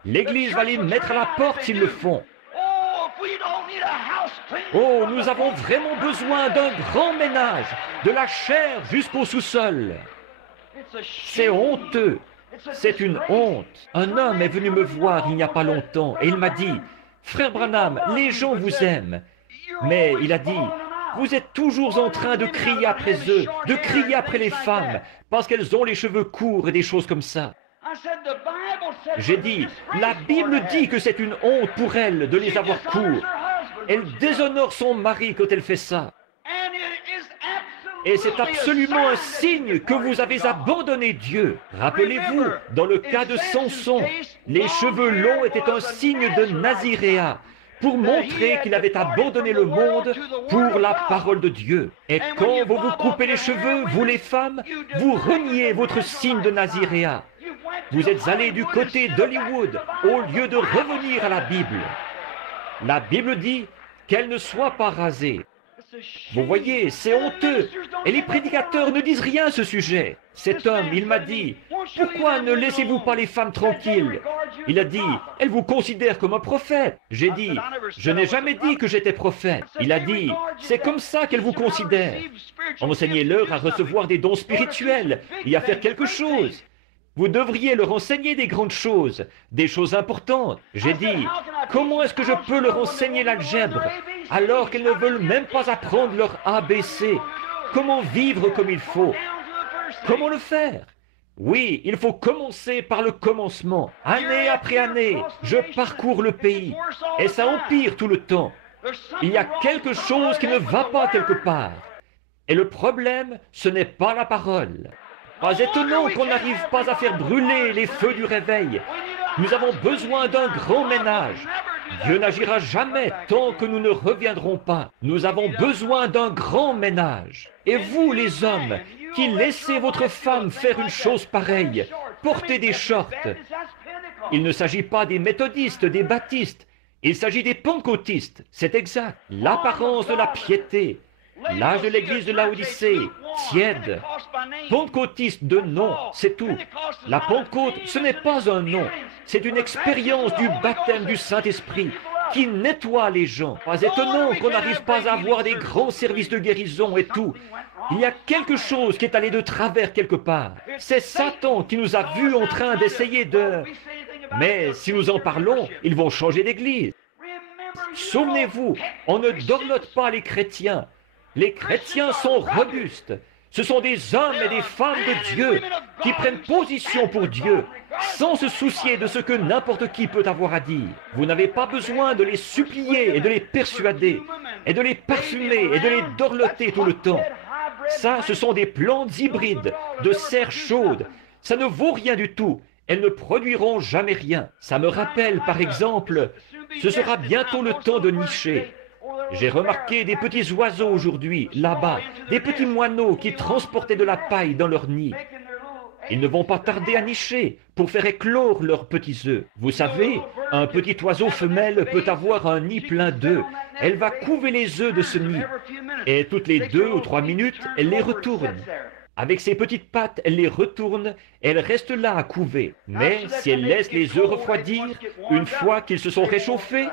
L'Église va les mettre à la porte s'ils le font. Oh, nous avons vraiment besoin d'un grand ménage, de la chair jusqu'au sous-sol. C'est honteux. C'est une honte. Un homme est venu me voir il n'y a pas longtemps et il m'a dit, « Frère Branham, les gens vous aiment. » Mais il a dit, « Vous êtes toujours en train de crier après eux, de crier après les femmes, parce qu'elles ont les cheveux courts et des choses comme ça. » J'ai dit, la Bible dit que c'est une honte pour elle de les avoir courts. Elle déshonore son mari quand elle fait ça. Et c'est absolument un signe que vous avez abandonné Dieu. Rappelez-vous, dans le cas de Samson, les cheveux longs étaient un signe de Naziréa, pour montrer qu'il avait abandonné le monde pour la parole de Dieu. Et quand vous vous coupez les cheveux, vous les femmes, vous reniez votre signe de Naziréa. Vous êtes allés du côté d'Hollywood au lieu de revenir à la Bible. La Bible dit qu'elle ne soit pas rasée. Vous voyez, c'est honteux. Et les prédicateurs ne disent rien à ce sujet. Cet homme, il m'a dit, « Pourquoi ne laissez-vous pas les femmes tranquilles ?» Il a dit, « Elles vous considèrent comme un prophète. » J'ai dit, « Je n'ai jamais dit que j'étais prophète. » Il a dit, « C'est comme ça qu'elles vous considèrent. Enseignez-leur à recevoir des dons spirituels et à faire quelque chose. Vous devriez leur enseigner des grandes choses, des choses importantes. » J'ai dit, « Comment est-ce que je peux leur enseigner l'algèbre alors qu'elles ne veulent même pas apprendre leur ABC? Comment vivre comme il faut? Comment le faire? Oui, il faut commencer par le commencement. Année après année, je parcours le pays et ça empire tout le temps. Il y a quelque chose qui ne va pas quelque part. Et le problème, ce n'est pas la parole. Pas étonnant qu'on n'arrive pas à faire brûler les feux du réveil. Nous avons besoin d'un grand ménage. Dieu n'agira jamais tant que nous ne reviendrons pas. Nous avons besoin d'un grand ménage. Et vous, les hommes, qui laissez votre femme faire une chose pareille, porter des shorts. Il ne s'agit pas des méthodistes, des baptistes. Il s'agit des pentecôtistes. C'est exact. L'apparence de la piété. L'âge de l'église de Laodicée, tiède. Pentecôtiste de nom, c'est tout. La Pentecôte, ce n'est pas un nom. C'est une expérience du baptême du Saint-Esprit qui nettoie les gens. Pas étonnant qu'on n'arrive pas à avoir des grands services de guérison et tout. Il y a quelque chose qui est allé de travers quelque part. C'est Satan qui nous a vus en train d'essayer de... Mais si nous en parlons, ils vont changer d'église. Souvenez-vous, on ne dorlote pas les chrétiens. Les chrétiens sont robustes. Ce sont des hommes et des femmes de Dieu qui prennent position pour Dieu, sans se soucier de ce que n'importe qui peut avoir à dire. Vous n'avez pas besoin de les supplier et de les persuader, et de les parfumer et de les dorloter tout le temps. Ça, ce sont des plantes hybrides, de serre chaude. Ça ne vaut rien du tout. Elles ne produiront jamais rien. Ça me rappelle, par exemple, ce sera bientôt le temps de nicher. J'ai remarqué des petits oiseaux aujourd'hui, là-bas, des petits moineaux qui transportaient de la paille dans leur nid. Ils ne vont pas tarder à nicher pour faire éclore leurs petits œufs. Vous savez, un petit oiseau femelle peut avoir un nid plein d'œufs. Elle va couver les œufs de ce nid. Et toutes les 2 ou 3 minutes, elle les retourne. Avec ses petites pattes, elle les retourne, elle reste là à couver. Mais si elle laisse les œufs refroidir, une fois qu'ils se sont réchauffés,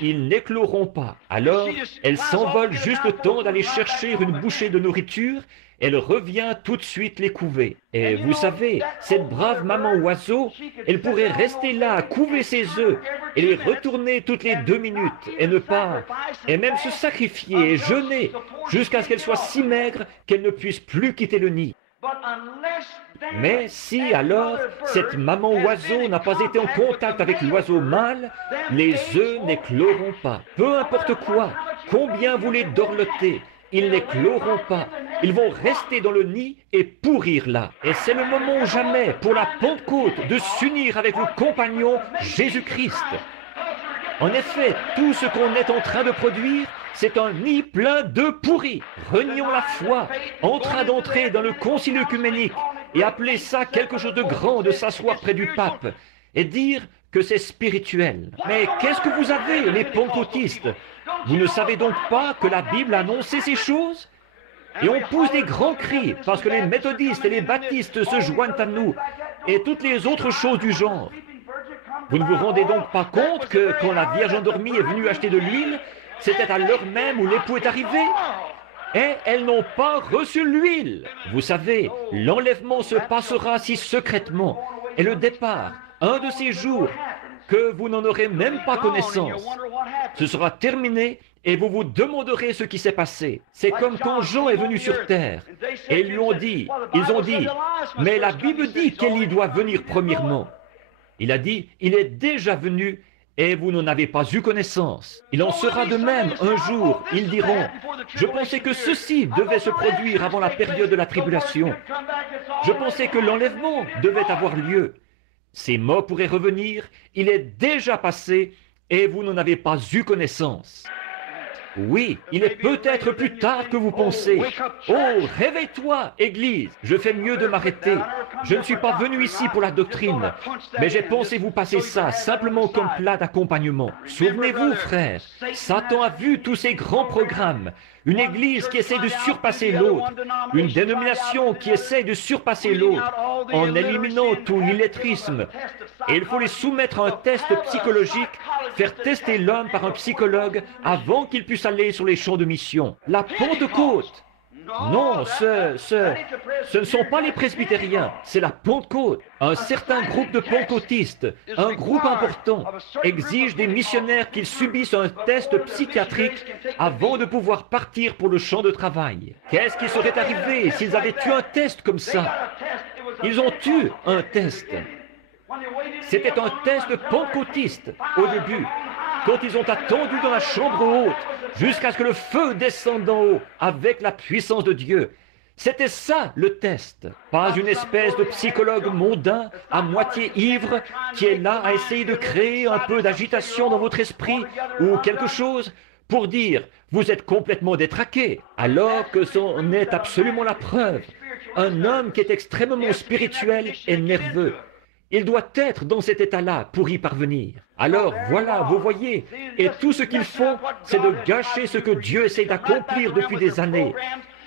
ils n'écloront pas. Alors, elle s'envole juste le temps d'aller chercher une bouchée de nourriture, elle revient tout de suite les couver. Et vous savez, cette brave maman oiseau, elle pourrait rester là à couver ses œufs et les retourner toutes les 2 minutes et ne pas, et même se sacrifier et jeûner jusqu'à ce qu'elle soit si maigre qu'elle ne puisse plus quitter le nid. Mais si alors cette maman oiseau n'a pas été en contact avec l'oiseau mâle, les œufs n'écloront pas. Peu importe quoi, combien vous les dorlotez, ils n'écloront pas. Ils vont rester dans le nid et pourrir là. Et c'est le moment ou jamais pour la Pentecôte de s'unir avec le compagnon Jésus-Christ. En effet, tout ce qu'on est en train de produire, c'est un nid plein d'œufs pourris. Renions la foi, en train d'entrer dans le concile œcuménique et appeler ça quelque chose de grand de s'asseoir près du pape et dire que c'est spirituel. Mais qu'est-ce que vous avez, les pentecôtistes? Vous ne savez donc pas que la Bible a annoncé ces choses? Et on pousse des grands cris parce que les méthodistes et les baptistes se joignent à nous et toutes les autres choses du genre. Vous ne vous rendez donc pas compte que quand la Vierge endormie est venue acheter de l'huile, c'était à l'heure même où l'époux est arrivé? Et elles n'ont pas reçu l'huile. Vous savez, l'enlèvement se passera si secrètement. Et le départ, un de ces jours que vous n'en aurez même pas connaissance. Ce sera terminé et vous vous demanderez ce qui s'est passé. C'est comme quand Jean est venu sur terre et ils ont dit, mais la Bible dit qu'Élie doit venir premièrement. Il a dit, il est déjà venu et vous n'en avez pas eu connaissance. Il en sera de même un jour. Ils diront, je pensais que ceci devait se produire avant la période de la tribulation. Je pensais que l'enlèvement devait avoir lieu. Ces mots pourraient revenir, il est déjà passé et vous n'en avez pas eu connaissance. Oui, il est peut-être plus tard que vous pensez. Oh, réveille-toi, Église. Je fais mieux de m'arrêter. Je ne suis pas venu ici pour la doctrine, mais j'ai pensé vous passer ça simplement comme plat d'accompagnement. Souvenez-vous, frères, Satan a vu tous ces grands programmes. Une église qui essaie de surpasser l'autre, une dénomination qui essaie de surpasser l'autre, en éliminant tout l'illettrisme. Et il faut les soumettre à un test psychologique, faire tester l'homme par un psychologue avant qu'il puisse aller sur les champs de mission. La Pentecôte. Non, ce ne sont pas les presbytériens, c'est la Pentecôte. Un certain groupe de pentecôtistes, un groupe important, exige des missionnaires qu'ils subissent un test psychiatrique avant de pouvoir partir pour le champ de travail. Qu'est-ce qui serait arrivé s'ils avaient eu un test comme ça? Ils ont eu un test. C'était un test pentecôtiste au début, quand ils ont attendu dans la chambre haute jusqu'à ce que le feu descende d'en haut avec la puissance de Dieu. C'était ça le test, pas une espèce de psychologue mondain à moitié ivre qui est là à essayer de créer un peu d'agitation dans votre esprit ou quelque chose pour dire vous êtes complètement détraqué, alors que c'en est absolument la preuve. Un homme qui est extrêmement spirituel et nerveux. Il doit être dans cet état-là pour y parvenir. Alors voilà, vous voyez, et tout ce qu'ils font, c'est de gâcher ce que Dieu essaie d'accomplir depuis des années.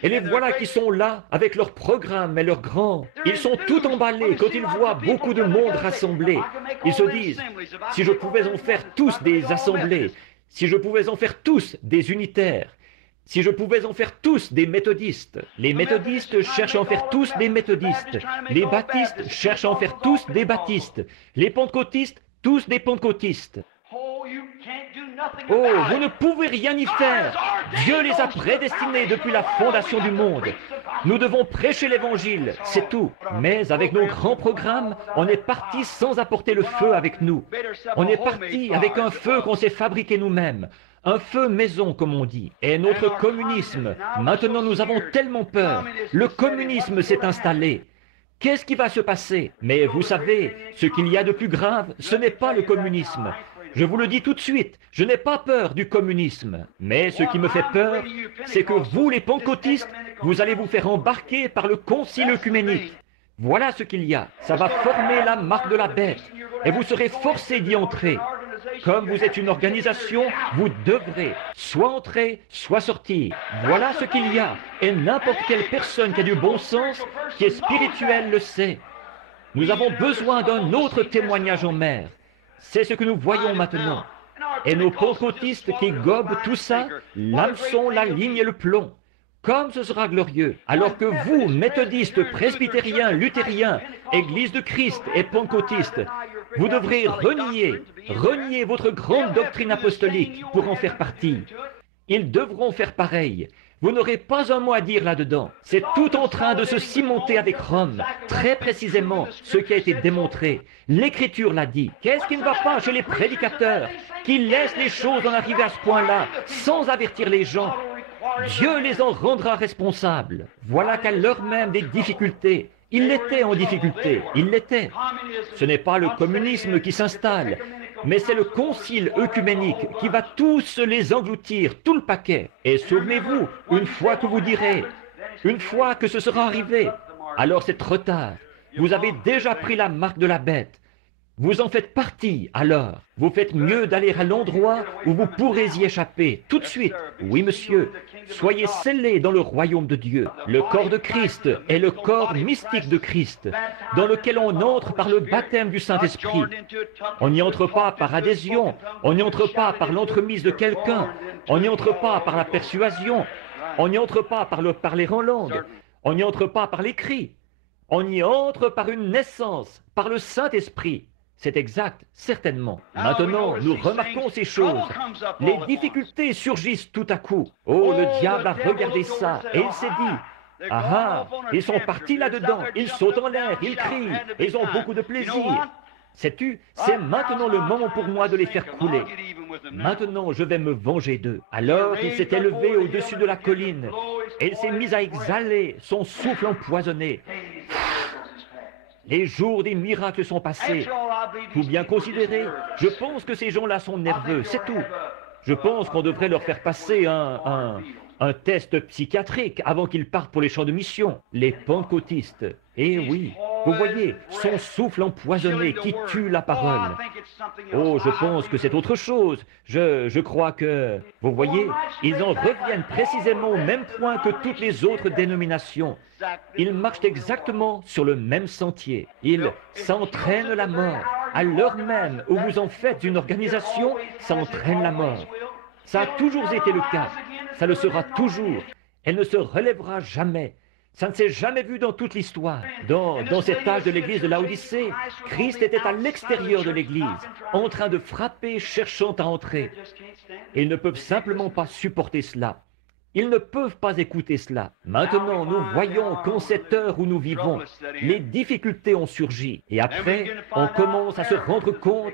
Et les voilà qui sont là avec leurs programmes et leurs grands. Ils sont tout emballés quand ils voient beaucoup de monde rassemblé. Ils se disent, si je pouvais en faire tous des assemblées, si je pouvais en faire tous des unitaires, si je pouvais en faire tous des méthodistes. Les méthodistes cherchent à en faire tous des méthodistes. Les baptistes cherchent à en faire tous des baptistes. Les pentecôtistes, tous des pentecôtistes. Oh, vous ne pouvez rien y faire. Dieu les a prédestinés depuis la fondation du monde. Nous devons prêcher l'évangile, c'est tout. Mais avec nos grands programmes, on est parti sans apporter le feu avec nous. On est parti avec un feu qu'on s'est fabriqué nous-mêmes. Un feu maison, comme on dit. Et notre communisme, maintenant nous avons tellement peur. Le communisme s'est installé. Qu'est-ce qui va se passer? Mais vous savez, ce qu'il y a de plus grave, ce n'est pas le communisme. Je vous le dis tout de suite, je n'ai pas peur du communisme. Mais ce qui me fait peur, c'est que vous, les pentecôtistes, vous allez vous faire embarquer par le concile œcuménique. Voilà ce qu'il y a. Ça va former la marque de la bête. Et vous serez forcés d'y entrer. Comme vous êtes une organisation, vous devrez soit entrer, soit sortir. Voilà ce qu'il y a. Et n'importe quelle personne qui a du bon sens, qui est spirituelle, le sait. Nous avons besoin d'un autre témoignage en mer. C'est ce que nous voyons maintenant. Et nos pentecôtistes qui gobent tout ça, l'hameçon, la ligne et le plomb. Comme ce sera glorieux, alors que vous, méthodistes, presbytériens, luthériens, Église de Christ et pentecôtistes, vous devrez renier votre grande doctrine apostolique pour en faire partie. Ils devront faire pareil. Vous n'aurez pas un mot à dire là-dedans. C'est tout en train de se cimenter avec Rome, très précisément ce qui a été démontré. L'Écriture l'a dit. Qu'est-ce qui ne va pas chez les prédicateurs qui laissent les choses en arriver à ce point-là sans avertir les gens? Dieu les en rendra responsables. Voilà qu'à l'heure même des difficultés, ils l'étaient en difficulté, ils l'étaient. Ce n'est pas le communisme qui s'installe, mais c'est le concile œcuménique qui va tous les engloutir, tout le paquet. Et souvenez-vous, une fois que vous direz, une fois que ce sera arrivé, alors c'est trop tard. Vous avez déjà pris la marque de la bête. Vous en faites partie, alors. Vous faites mieux d'aller à l'endroit où vous pourrez y échapper, tout de suite. Oui, monsieur. Soyez scellés dans le royaume de Dieu. Le corps de Christ est le corps mystique de Christ, dans lequel on entre par le baptême du Saint-Esprit. On n'y entre pas par adhésion, on n'y entre pas par l'entremise de quelqu'un, on n'y entre pas par la persuasion, on n'y entre pas par le parler en langue, on n'y entre pas par l'écrit. On y entre par une naissance, par le Saint-Esprit. C'est exact, certainement. Maintenant, nous remarquons ces choses. Les difficultés surgissent tout à coup. Oh, le diable a regardé ça et il s'est dit, « Ah, ils sont partis là-dedans, ils sautent en l'air, ils crient, et ils ont beaucoup de plaisir. » Sais-tu, c'est maintenant le moment pour moi de les faire couler. Maintenant, je vais me venger d'eux. Alors, il s'est élevé au-dessus de la colline, et il s'est mis à exhaler son souffle empoisonné. Les jours des miracles sont passés. Tout bien considéré, je pense que ces gens-là sont nerveux, c'est tout. Je pense qu'on devrait leur faire passer un test psychiatrique avant qu'ils partent pour les champs de mission. Les pentecôtistes. Eh oui, vous voyez, son souffle empoisonné qui tue la parole. Oh, je pense que c'est autre chose. Je crois que... Vous voyez, ils en reviennent précisément au même point que toutes les autres dénominations. Ils marchent exactement sur le même sentier. Ils s'entraînent la mort. À l'heure même où vous en faites une organisation, ça entraîne la mort. Ça a toujours été le cas. Ça le sera toujours. Elle ne se relèvera jamais. Ça ne s'est jamais vu dans toute l'histoire. Dans cet âge de l'église de Laodicée, Christ était à l'extérieur de l'église, en train de frapper, cherchant à entrer. Ils ne peuvent simplement pas supporter cela. Ils ne peuvent pas écouter cela. Maintenant, nous voyons qu'en cette heure où nous vivons, les difficultés ont surgi. Et après, on commence à se rendre compte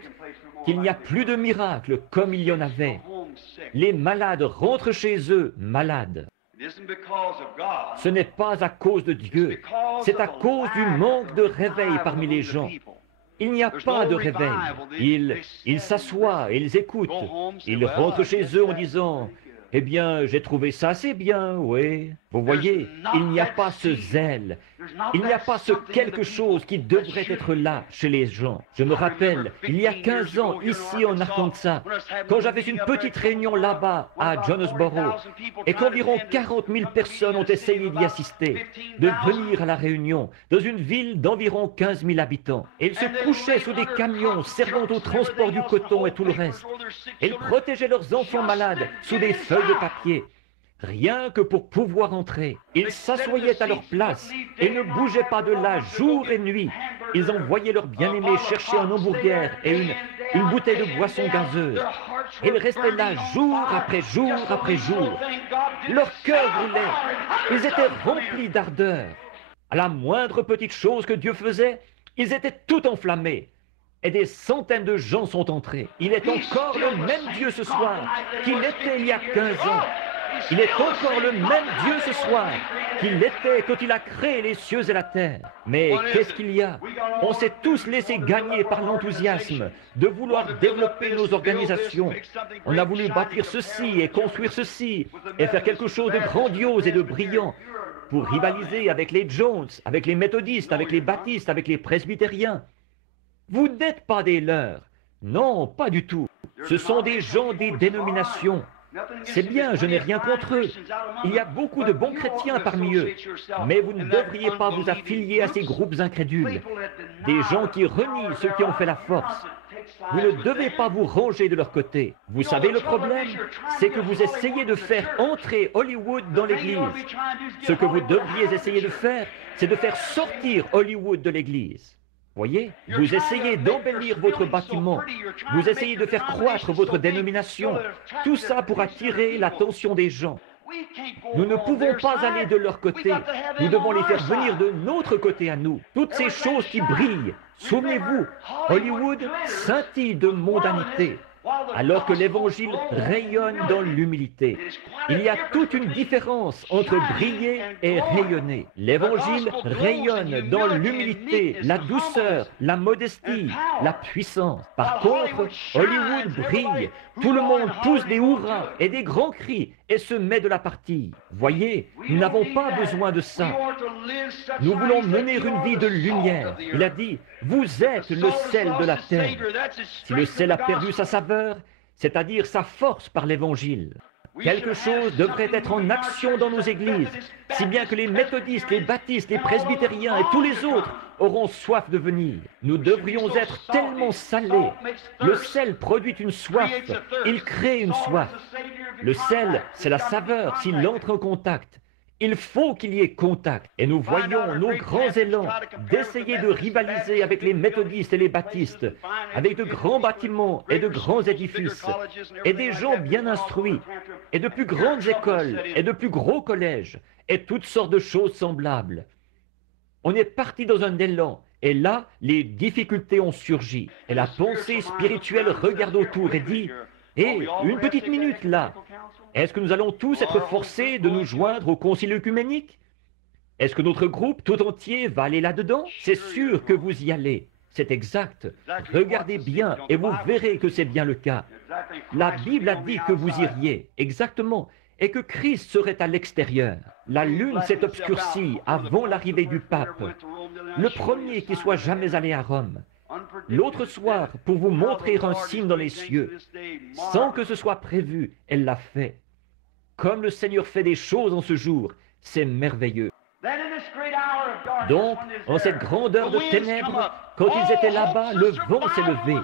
qu'il n'y a plus de miracles comme il y en avait. Les malades rentrent chez eux malades. Ce n'est pas à cause de Dieu, c'est à cause du manque de réveil parmi les gens. Il n'y a pas de réveil. Ils s'assoient, ils écoutent. Ils rentrent chez eux en disant « Eh bien, j'ai trouvé ça assez bien, oui. » Vous voyez, il n'y a pas ce zèle. Il n'y a pas ce quelque chose qui devrait être là chez les gens. Je me rappelle, il y a 15 ans, ici en Arkansas, quand j'avais une petite réunion là-bas, à Jonesboro, et qu'environ 40 000 personnes ont essayé d'y assister, de venir à la réunion, dans une ville d'environ 15 000 habitants. Et ils se couchaient sous des camions servant au transport du coton et tout le reste. Ils protégeaient leurs enfants malades sous des feuilles de papier. Rien que pour pouvoir entrer. Ils s'assoyaient à leur place et ne bougeaient pas de là jour et nuit. Ils envoyaient leurs bien-aimés chercher un hamburger et une bouteille de boisson gazeuse. Ils restaient là jour après jour après jour. Leur cœur brûlait. Ils étaient remplis d'ardeur. À la moindre petite chose que Dieu faisait, ils étaient tout enflammés. Et des centaines de gens sont entrés. Il est encore le même Dieu ce soir qu'il était il y a 15 ans. Il est encore le même Dieu ce soir qu'il était quand il a créé les cieux et la terre. Mais qu'est-ce qu'il y a? On s'est tous laissés gagner par l'enthousiasme de vouloir développer nos organisations. On a voulu bâtir ceci et construire ceci et faire quelque chose de grandiose et de brillant pour rivaliser avec les Jones, avec les méthodistes, avec les baptistes, avec les presbytériens. Vous n'êtes pas des leurs. Non, pas du tout. Ce sont des gens des dénominations. C'est bien, je n'ai rien contre eux. Il y a beaucoup de bons chrétiens parmi eux. Mais vous ne devriez pas vous affilier à ces groupes incrédules. Des gens qui renient ceux qui ont fait la force. Vous ne devez pas vous ranger de leur côté. Vous savez le problème, c'est que vous essayez de faire entrer Hollywood dans l'Église. Ce que vous devriez essayer de faire, c'est de faire sortir Hollywood de l'Église. Voyez, vous essayez d'embellir votre bâtiment, vous essayez de faire croître votre dénomination, tout ça pour attirer l'attention des gens. Nous ne pouvons pas aller de leur côté, nous devons les faire venir de notre côté à nous. Toutes ces choses qui brillent, souvenez-vous, Hollywood scintille de mondanité, alors que l'Évangile rayonne dans l'humilité. Il y a toute une différence entre briller et rayonner. L'Évangile rayonne dans l'humilité, la douceur, la modestie, la puissance. Par contre, Hollywood brille. Tout le monde pousse des hurrahs et des grands cris et se met de la partie. Voyez, nous n'avons pas besoin de ça. Nous voulons mener une vie de lumière. Il a dit, vous êtes le sel de la terre. Si le sel a perdu sa saveur, c'est-à-dire sa force par l'Évangile, quelque chose devrait être en action dans nos églises, si bien que les méthodistes, les baptistes, les presbytériens et tous les autres auront soif de venir. Nous devrions être tellement salés. Le sel produit une soif, il crée une soif. Le sel, c'est la saveur s'il entre en contact. Il faut qu'il y ait contact. Et nous voyons nos grands élans d'essayer de rivaliser avec les méthodistes et les baptistes, avec de grands bâtiments et de grands édifices, et des gens bien instruits, et de plus grandes écoles, et de plus gros collèges, et toutes sortes de choses semblables. On est parti dans un élan, et là, les difficultés ont surgi. Et la pensée spirituelle regarde autour et dit, « Hé, une petite minute là, est-ce que nous allons tous être forcés de nous joindre au concile œcuménique? Est-ce que notre groupe tout entier va aller là-dedans? C'est sûr que vous y allez. C'est exact. Regardez bien et vous verrez que c'est bien le cas. La Bible a dit que vous iriez, exactement, et que Christ serait à l'extérieur. La lune s'est obscurcie avant l'arrivée du pape, le premier qui soit jamais allé à Rome. L'autre soir, pour vous montrer un signe dans les cieux, sans que ce soit prévu, elle l'a fait. Comme le Seigneur fait des choses en ce jour, c'est merveilleux. Donc, en cette grande heure de ténèbres, quand ils étaient là-bas, le vent s'est levé.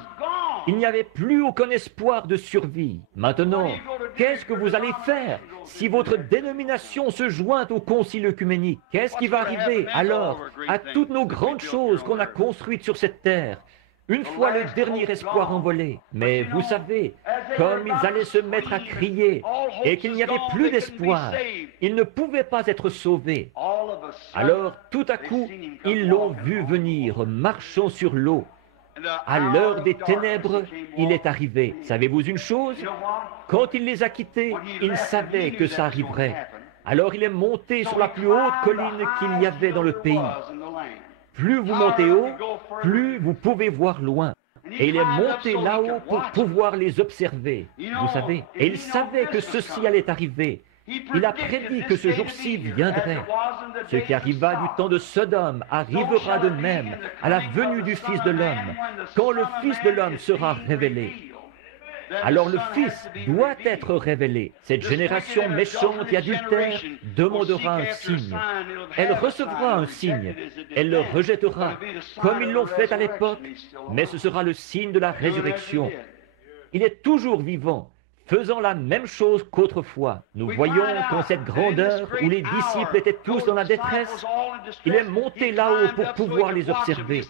Il n'y avait plus aucun espoir de survie. Maintenant, qu'est-ce que vous allez faire si votre dénomination se joint au concile œcuménique? Qu'est-ce qui va arriver alors à toutes nos grandes choses qu'on a construites sur cette terre, une fois le dernier espoir envolé? Mais vous savez, comme ils allaient se mettre à crier et qu'il n'y avait plus d'espoir, ils ne pouvaient pas être sauvés. Alors, tout à coup, ils l'ont vu venir, marchant sur l'eau. À l'heure des ténèbres, il est arrivé. Savez-vous une chose? Quand il les a quittés, il savait que ça arriverait. Alors il est monté sur la plus haute colline qu'il y avait dans le pays. Plus vous montez haut, plus vous pouvez voir loin. Et il est monté là-haut pour pouvoir les observer, vous savez. Et il savait que ceci allait arriver. Il a prédit que ce jour-ci viendrait. Ce qui arriva du temps de Sodome arrivera de même à la venue du Fils de l'homme, quand le Fils de l'homme sera révélé. Alors le Fils doit être révélé. Cette génération méchante et adultère demandera un signe. Elle recevra un signe. Elle le rejettera, comme ils l'ont fait à l'époque, mais ce sera le signe de la résurrection. Il est toujours vivant, faisant la même chose qu'autrefois. Nous voyons qu'en cette grande heure où les disciples étaient tous dans la détresse, il est monté là-haut pour pouvoir les observer.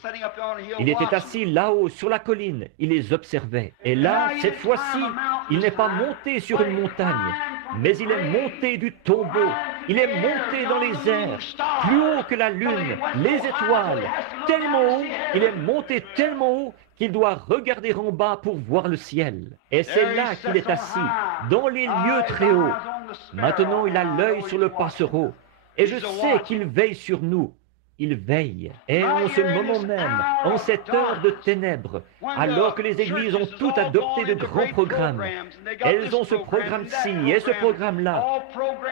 Il était assis là-haut sur la colline, il les observait. Et là, cette fois-ci, il n'est pas monté sur une montagne, mais il est monté du tombeau. Il est monté dans les airs, plus haut que la lune, les étoiles, tellement haut, il est monté tellement haut qu'il doit regarder en bas pour voir le ciel. Et c'est là qu'il est assis, dans les lieux très hauts. Maintenant, il a l'œil sur le passereau, et je sais qu'il veille sur nous. Il veille. Et en ce moment même, en cette heure de ténèbres, alors que les églises ont toutes adopté de grands programmes, elles ont ce programme-ci et ce programme-là.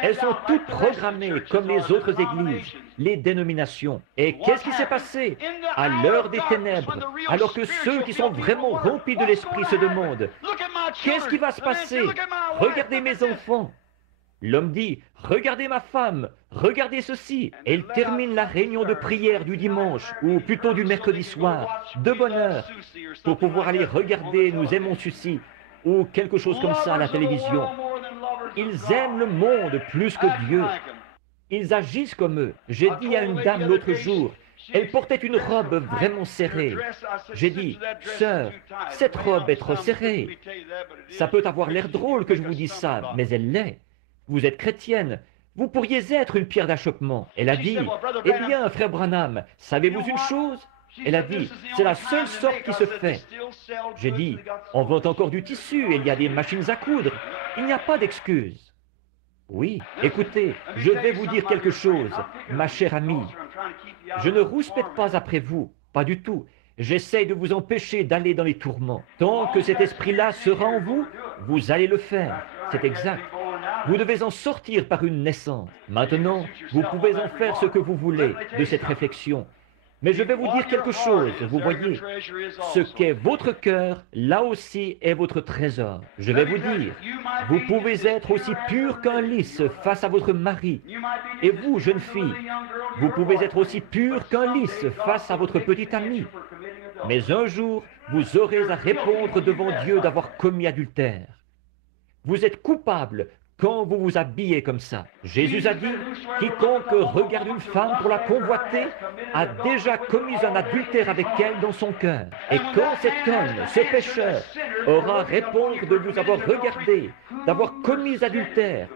Elles sont toutes programmées comme les autres églises, les dénominations. Et qu'est-ce qui s'est passé? À l'heure des ténèbres, alors que ceux qui sont vraiment remplis de l'Esprit se demandent, qu'est-ce qui va se passer? Regardez mes enfants. L'homme dit, regardez ma femme, regardez ceci. Et il termine la réunion de prière du dimanche, ou plutôt du mercredi soir, de bonne heure, pour pouvoir aller regarder Nous aimons ceci, ou quelque chose comme ça à la télévision. Ils aiment le monde plus que Dieu. Ils agissent comme eux. J'ai dit à une dame l'autre jour, elle portait une robe vraiment serrée. J'ai dit, sœur, cette robe est trop serrée. Ça peut avoir l'air drôle que je vous dise ça, mais elle l'est. Vous êtes chrétienne, vous pourriez être une pierre d'achoppement. Elle a dit, eh bien, frère Branham, savez-vous une chose? Elle a dit, c'est la seule sorte qui se fait. J'ai dit, on vend encore du tissu, il y a des machines à coudre, il n'y a pas d'excuse. Oui, écoutez, je vais vous dire quelque chose, ma chère amie. Je ne rouspète pas après vous, pas du tout. J'essaye de vous empêcher d'aller dans les tourments. Tant que cet esprit-là sera en vous, vous allez le faire. C'est exact. Vous devez en sortir par une naissance. Maintenant, vous pouvez en faire ce que vous voulez de cette réflexion. Mais je vais vous dire quelque chose, vous voyez, ce qu'est votre cœur, là aussi est votre trésor. Je vais vous dire, vous pouvez être aussi pur qu'un lys face à votre mari. Et vous, jeune fille, vous pouvez être aussi pur qu'un lys face à votre petit ami. Mais un jour, vous aurez à répondre devant Dieu d'avoir commis adultère. Vous êtes coupable quand vous vous habillez comme ça. Jésus a dit, quiconque regarde une femme pour la convoiter a déjà commis un adultère avec elle dans son cœur. Et quand cet homme, ce pécheur, aura à répondre de vous avoir regardé, d'avoir commis adultère,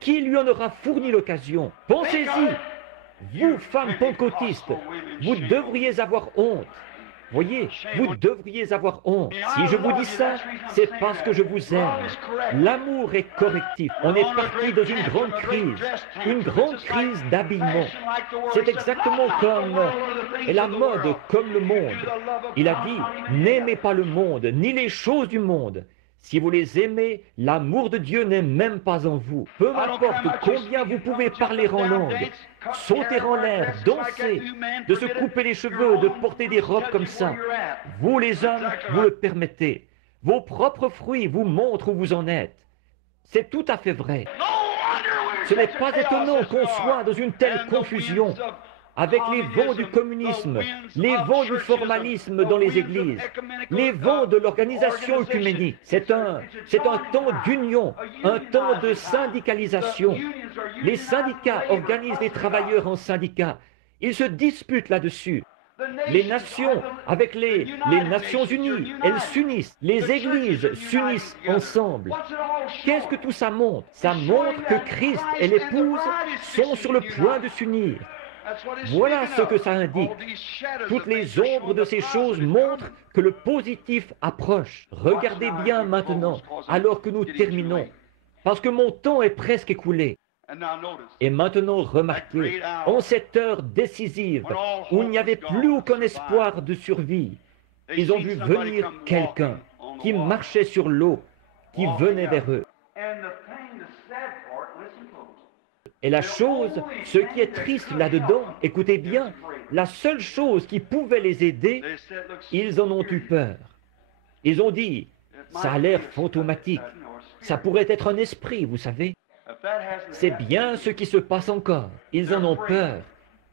qui lui en aura fourni l'occasion? Pensez-y, vous, femmes pentecôtistes, vous devriez avoir honte. Voyez, vous devriez avoir honte. Si je vous dis ça, c'est parce que je vous aime. L'amour est correctif. On est parti dans une grande crise d'habillement. C'est exactement comme la mode, comme le monde. Il a dit, n'aimez pas le monde, ni les choses du monde. Si vous les aimez, l'amour de Dieu n'est même pas en vous. Peu importe combien vous pouvez parler en langue, sauter en l'air, danser, de se couper les cheveux, de porter des robes comme ça. Vous les hommes, vous le permettez. Vos propres fruits vous montrent où vous en êtes. C'est tout à fait vrai. Ce n'est pas étonnant qu'on soit dans une telle confusion avec les vents du communisme, les vents du formalisme dans les églises, les vents de l'organisation œcuménique. C'est un temps d'union, un temps de syndicalisation. Les syndicats organisent les travailleurs en syndicats. Ils se disputent là-dessus. Les nations, avec les Nations Unies, elles s'unissent. Les églises s'unissent ensemble. Qu'est-ce que tout ça montre? Ça montre que Christ et l'épouse sont sur le point de s'unir. Voilà ce que ça indique. Toutes les ombres de ces choses montrent que le positif approche. Regardez bien maintenant, alors que nous terminons, parce que mon temps est presque écoulé. Et maintenant, remarquez, en cette heure décisive, où il n'y avait plus aucun espoir de survie, ils ont vu venir quelqu'un qui marchait sur l'eau, qui venait vers eux. Et la chose, ce qui est triste là-dedans, écoutez bien, la seule chose qui pouvait les aider, ils en ont eu peur. Ils ont dit, ça a l'air fantomatique, ça pourrait être un esprit, vous savez. C'est bien ce qui se passe encore. Ils en ont peur.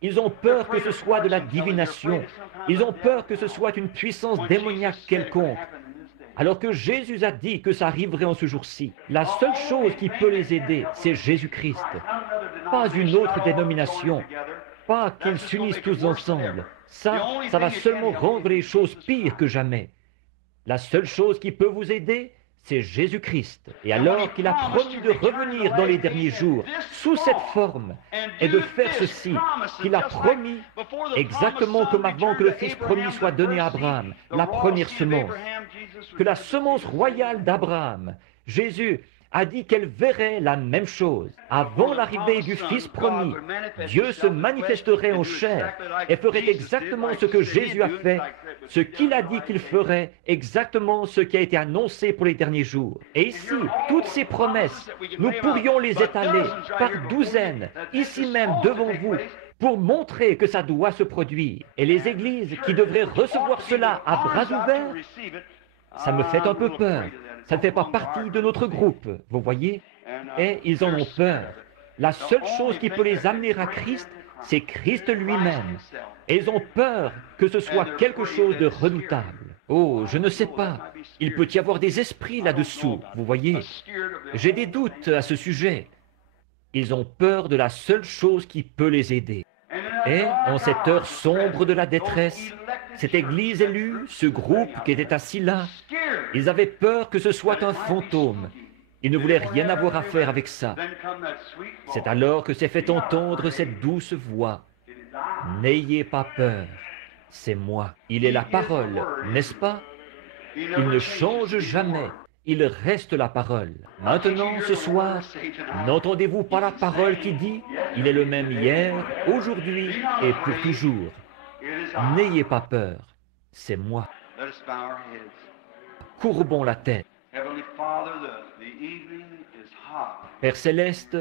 Ils ont peur que ce soit de la divination. Ils ont peur que ce soit une puissance démoniaque quelconque. Alors que Jésus a dit que ça arriverait en ce jour-ci. La seule chose qui peut les aider, c'est Jésus-Christ. Pas une autre dénomination. Pas qu'ils s'unissent tous ensemble. Ça va seulement rendre les choses pires que jamais. La seule chose qui peut vous aider, c'est Jésus-Christ. Et alors qu'il a promis de revenir dans les derniers jours, sous cette forme, et de faire ceci, qu'il a promis, exactement comme avant que le Fils promis soit donné à Abraham, la première semence, que la semence royale d'Abraham, Jésus, a dit qu'elle verrait la même chose. Avant l'arrivée du Fils promis, Dieu se manifesterait en chair et ferait exactement ce que Jésus a fait, ce qu'il a dit qu'il ferait, exactement ce qui a été annoncé pour les derniers jours. Et ici, toutes ces promesses, nous pourrions les étaler par douzaines, ici même devant vous, pour montrer que ça doit se produire. Et les églises qui devraient recevoir cela à bras ouverts, ça me fait un peu peur. Ça ne fait pas partie de notre groupe, vous voyez? Et ils en ont peur. La seule chose qui peut les amener à Christ, c'est Christ lui-même. Et ils ont peur que ce soit quelque chose de redoutable. Oh, je ne sais pas. Il peut y avoir des esprits là-dessous, vous voyez? J'ai des doutes à ce sujet. Ils ont peur de la seule chose qui peut les aider. Et en cette heure sombre de la détresse, cette église élue, ce groupe qui était assis là, ils avaient peur que ce soit un fantôme. Ils ne voulaient rien avoir à faire avec ça. C'est alors que s'est fait entendre cette douce voix. N'ayez pas peur, c'est moi. Il est la parole, n'est-ce pas? Il ne change jamais. Il reste la parole. Maintenant, ce soir, n'entendez-vous pas la parole qui dit « Il est le même hier, aujourd'hui et pour toujours ». N'ayez pas peur, c'est moi. Courbons la tête. Père céleste,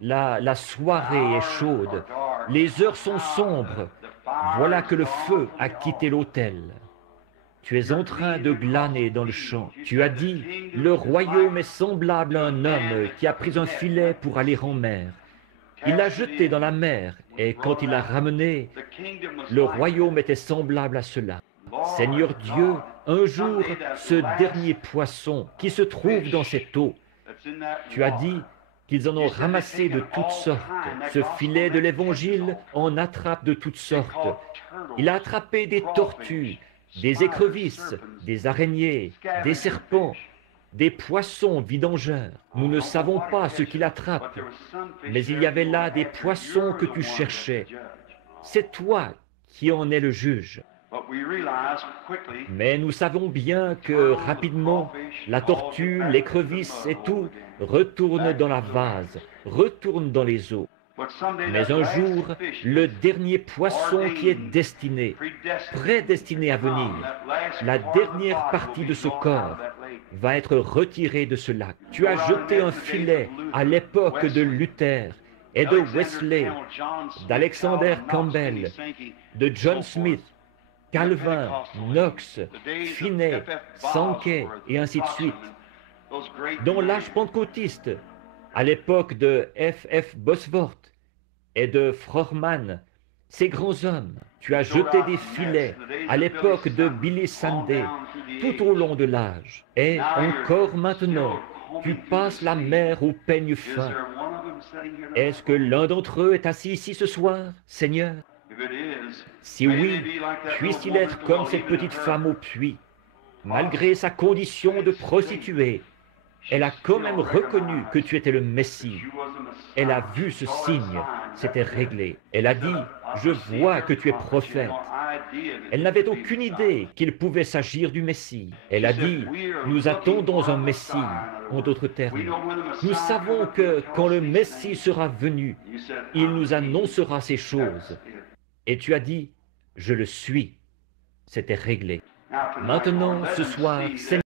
la soirée est chaude, les heures sont sombres, voilà que le feu a quitté l'autel. Tu es en train de glaner dans le champ. Tu as dit, le royaume est semblable à un homme qui a pris un filet pour aller en mer. Il l'a jeté dans la mer, et quand il l'a ramené, le royaume était semblable à cela. Seigneur Dieu, un jour, ce dernier poisson qui se trouve dans cette eau, tu as dit qu'ils en ont ramassé de toutes sortes. Ce filet de l'Évangile en attrape de toutes sortes. Il a attrapé des tortues, des écrevisses, des araignées, des serpents, des poissons vidangeurs. Nous ne savons pas ce qu'il attrape, mais il y avait là des poissons que tu cherchais. C'est toi qui en es le juge. Mais nous savons bien que rapidement, la tortue, l'écrevisse et tout retourne dans la vase, retourne dans les eaux. Mais un jour, le dernier poisson qui est destiné, prédestiné à venir, la dernière partie de ce corps, va être retiré de ce lac. Tu as jeté un filet à l'époque de Luther et de Wesley, d'Alexander Campbell, de John Smith, Calvin, Knox, Finney, Sankey et ainsi de suite. Dans l'âge pentecôtiste, à l'époque de F. Bosworth et de Frohman, ces grands hommes, tu as jeté des filets à l'époque de Billy Sunday, tout au long de l'âge. Et encore maintenant, tu passes la mer au peigne fin. Est-ce que l'un d'entre eux est assis ici ce soir, Seigneur? Si oui, puisse-t-il être comme cette petite femme au puits. Malgré sa condition de prostituée, elle a quand même reconnu que tu étais le Messie. Elle a vu ce signe, c'était réglé. Elle a dit, je vois que tu es prophète. Elle n'avait aucune idée qu'il pouvait s'agir du Messie. Elle a dit, nous attendons un Messie, en d'autres termes. Nous savons que quand le Messie sera venu, il nous annoncera ces choses. Et tu as dit, je le suis. C'était réglé. Maintenant, ce soir, Seigneur,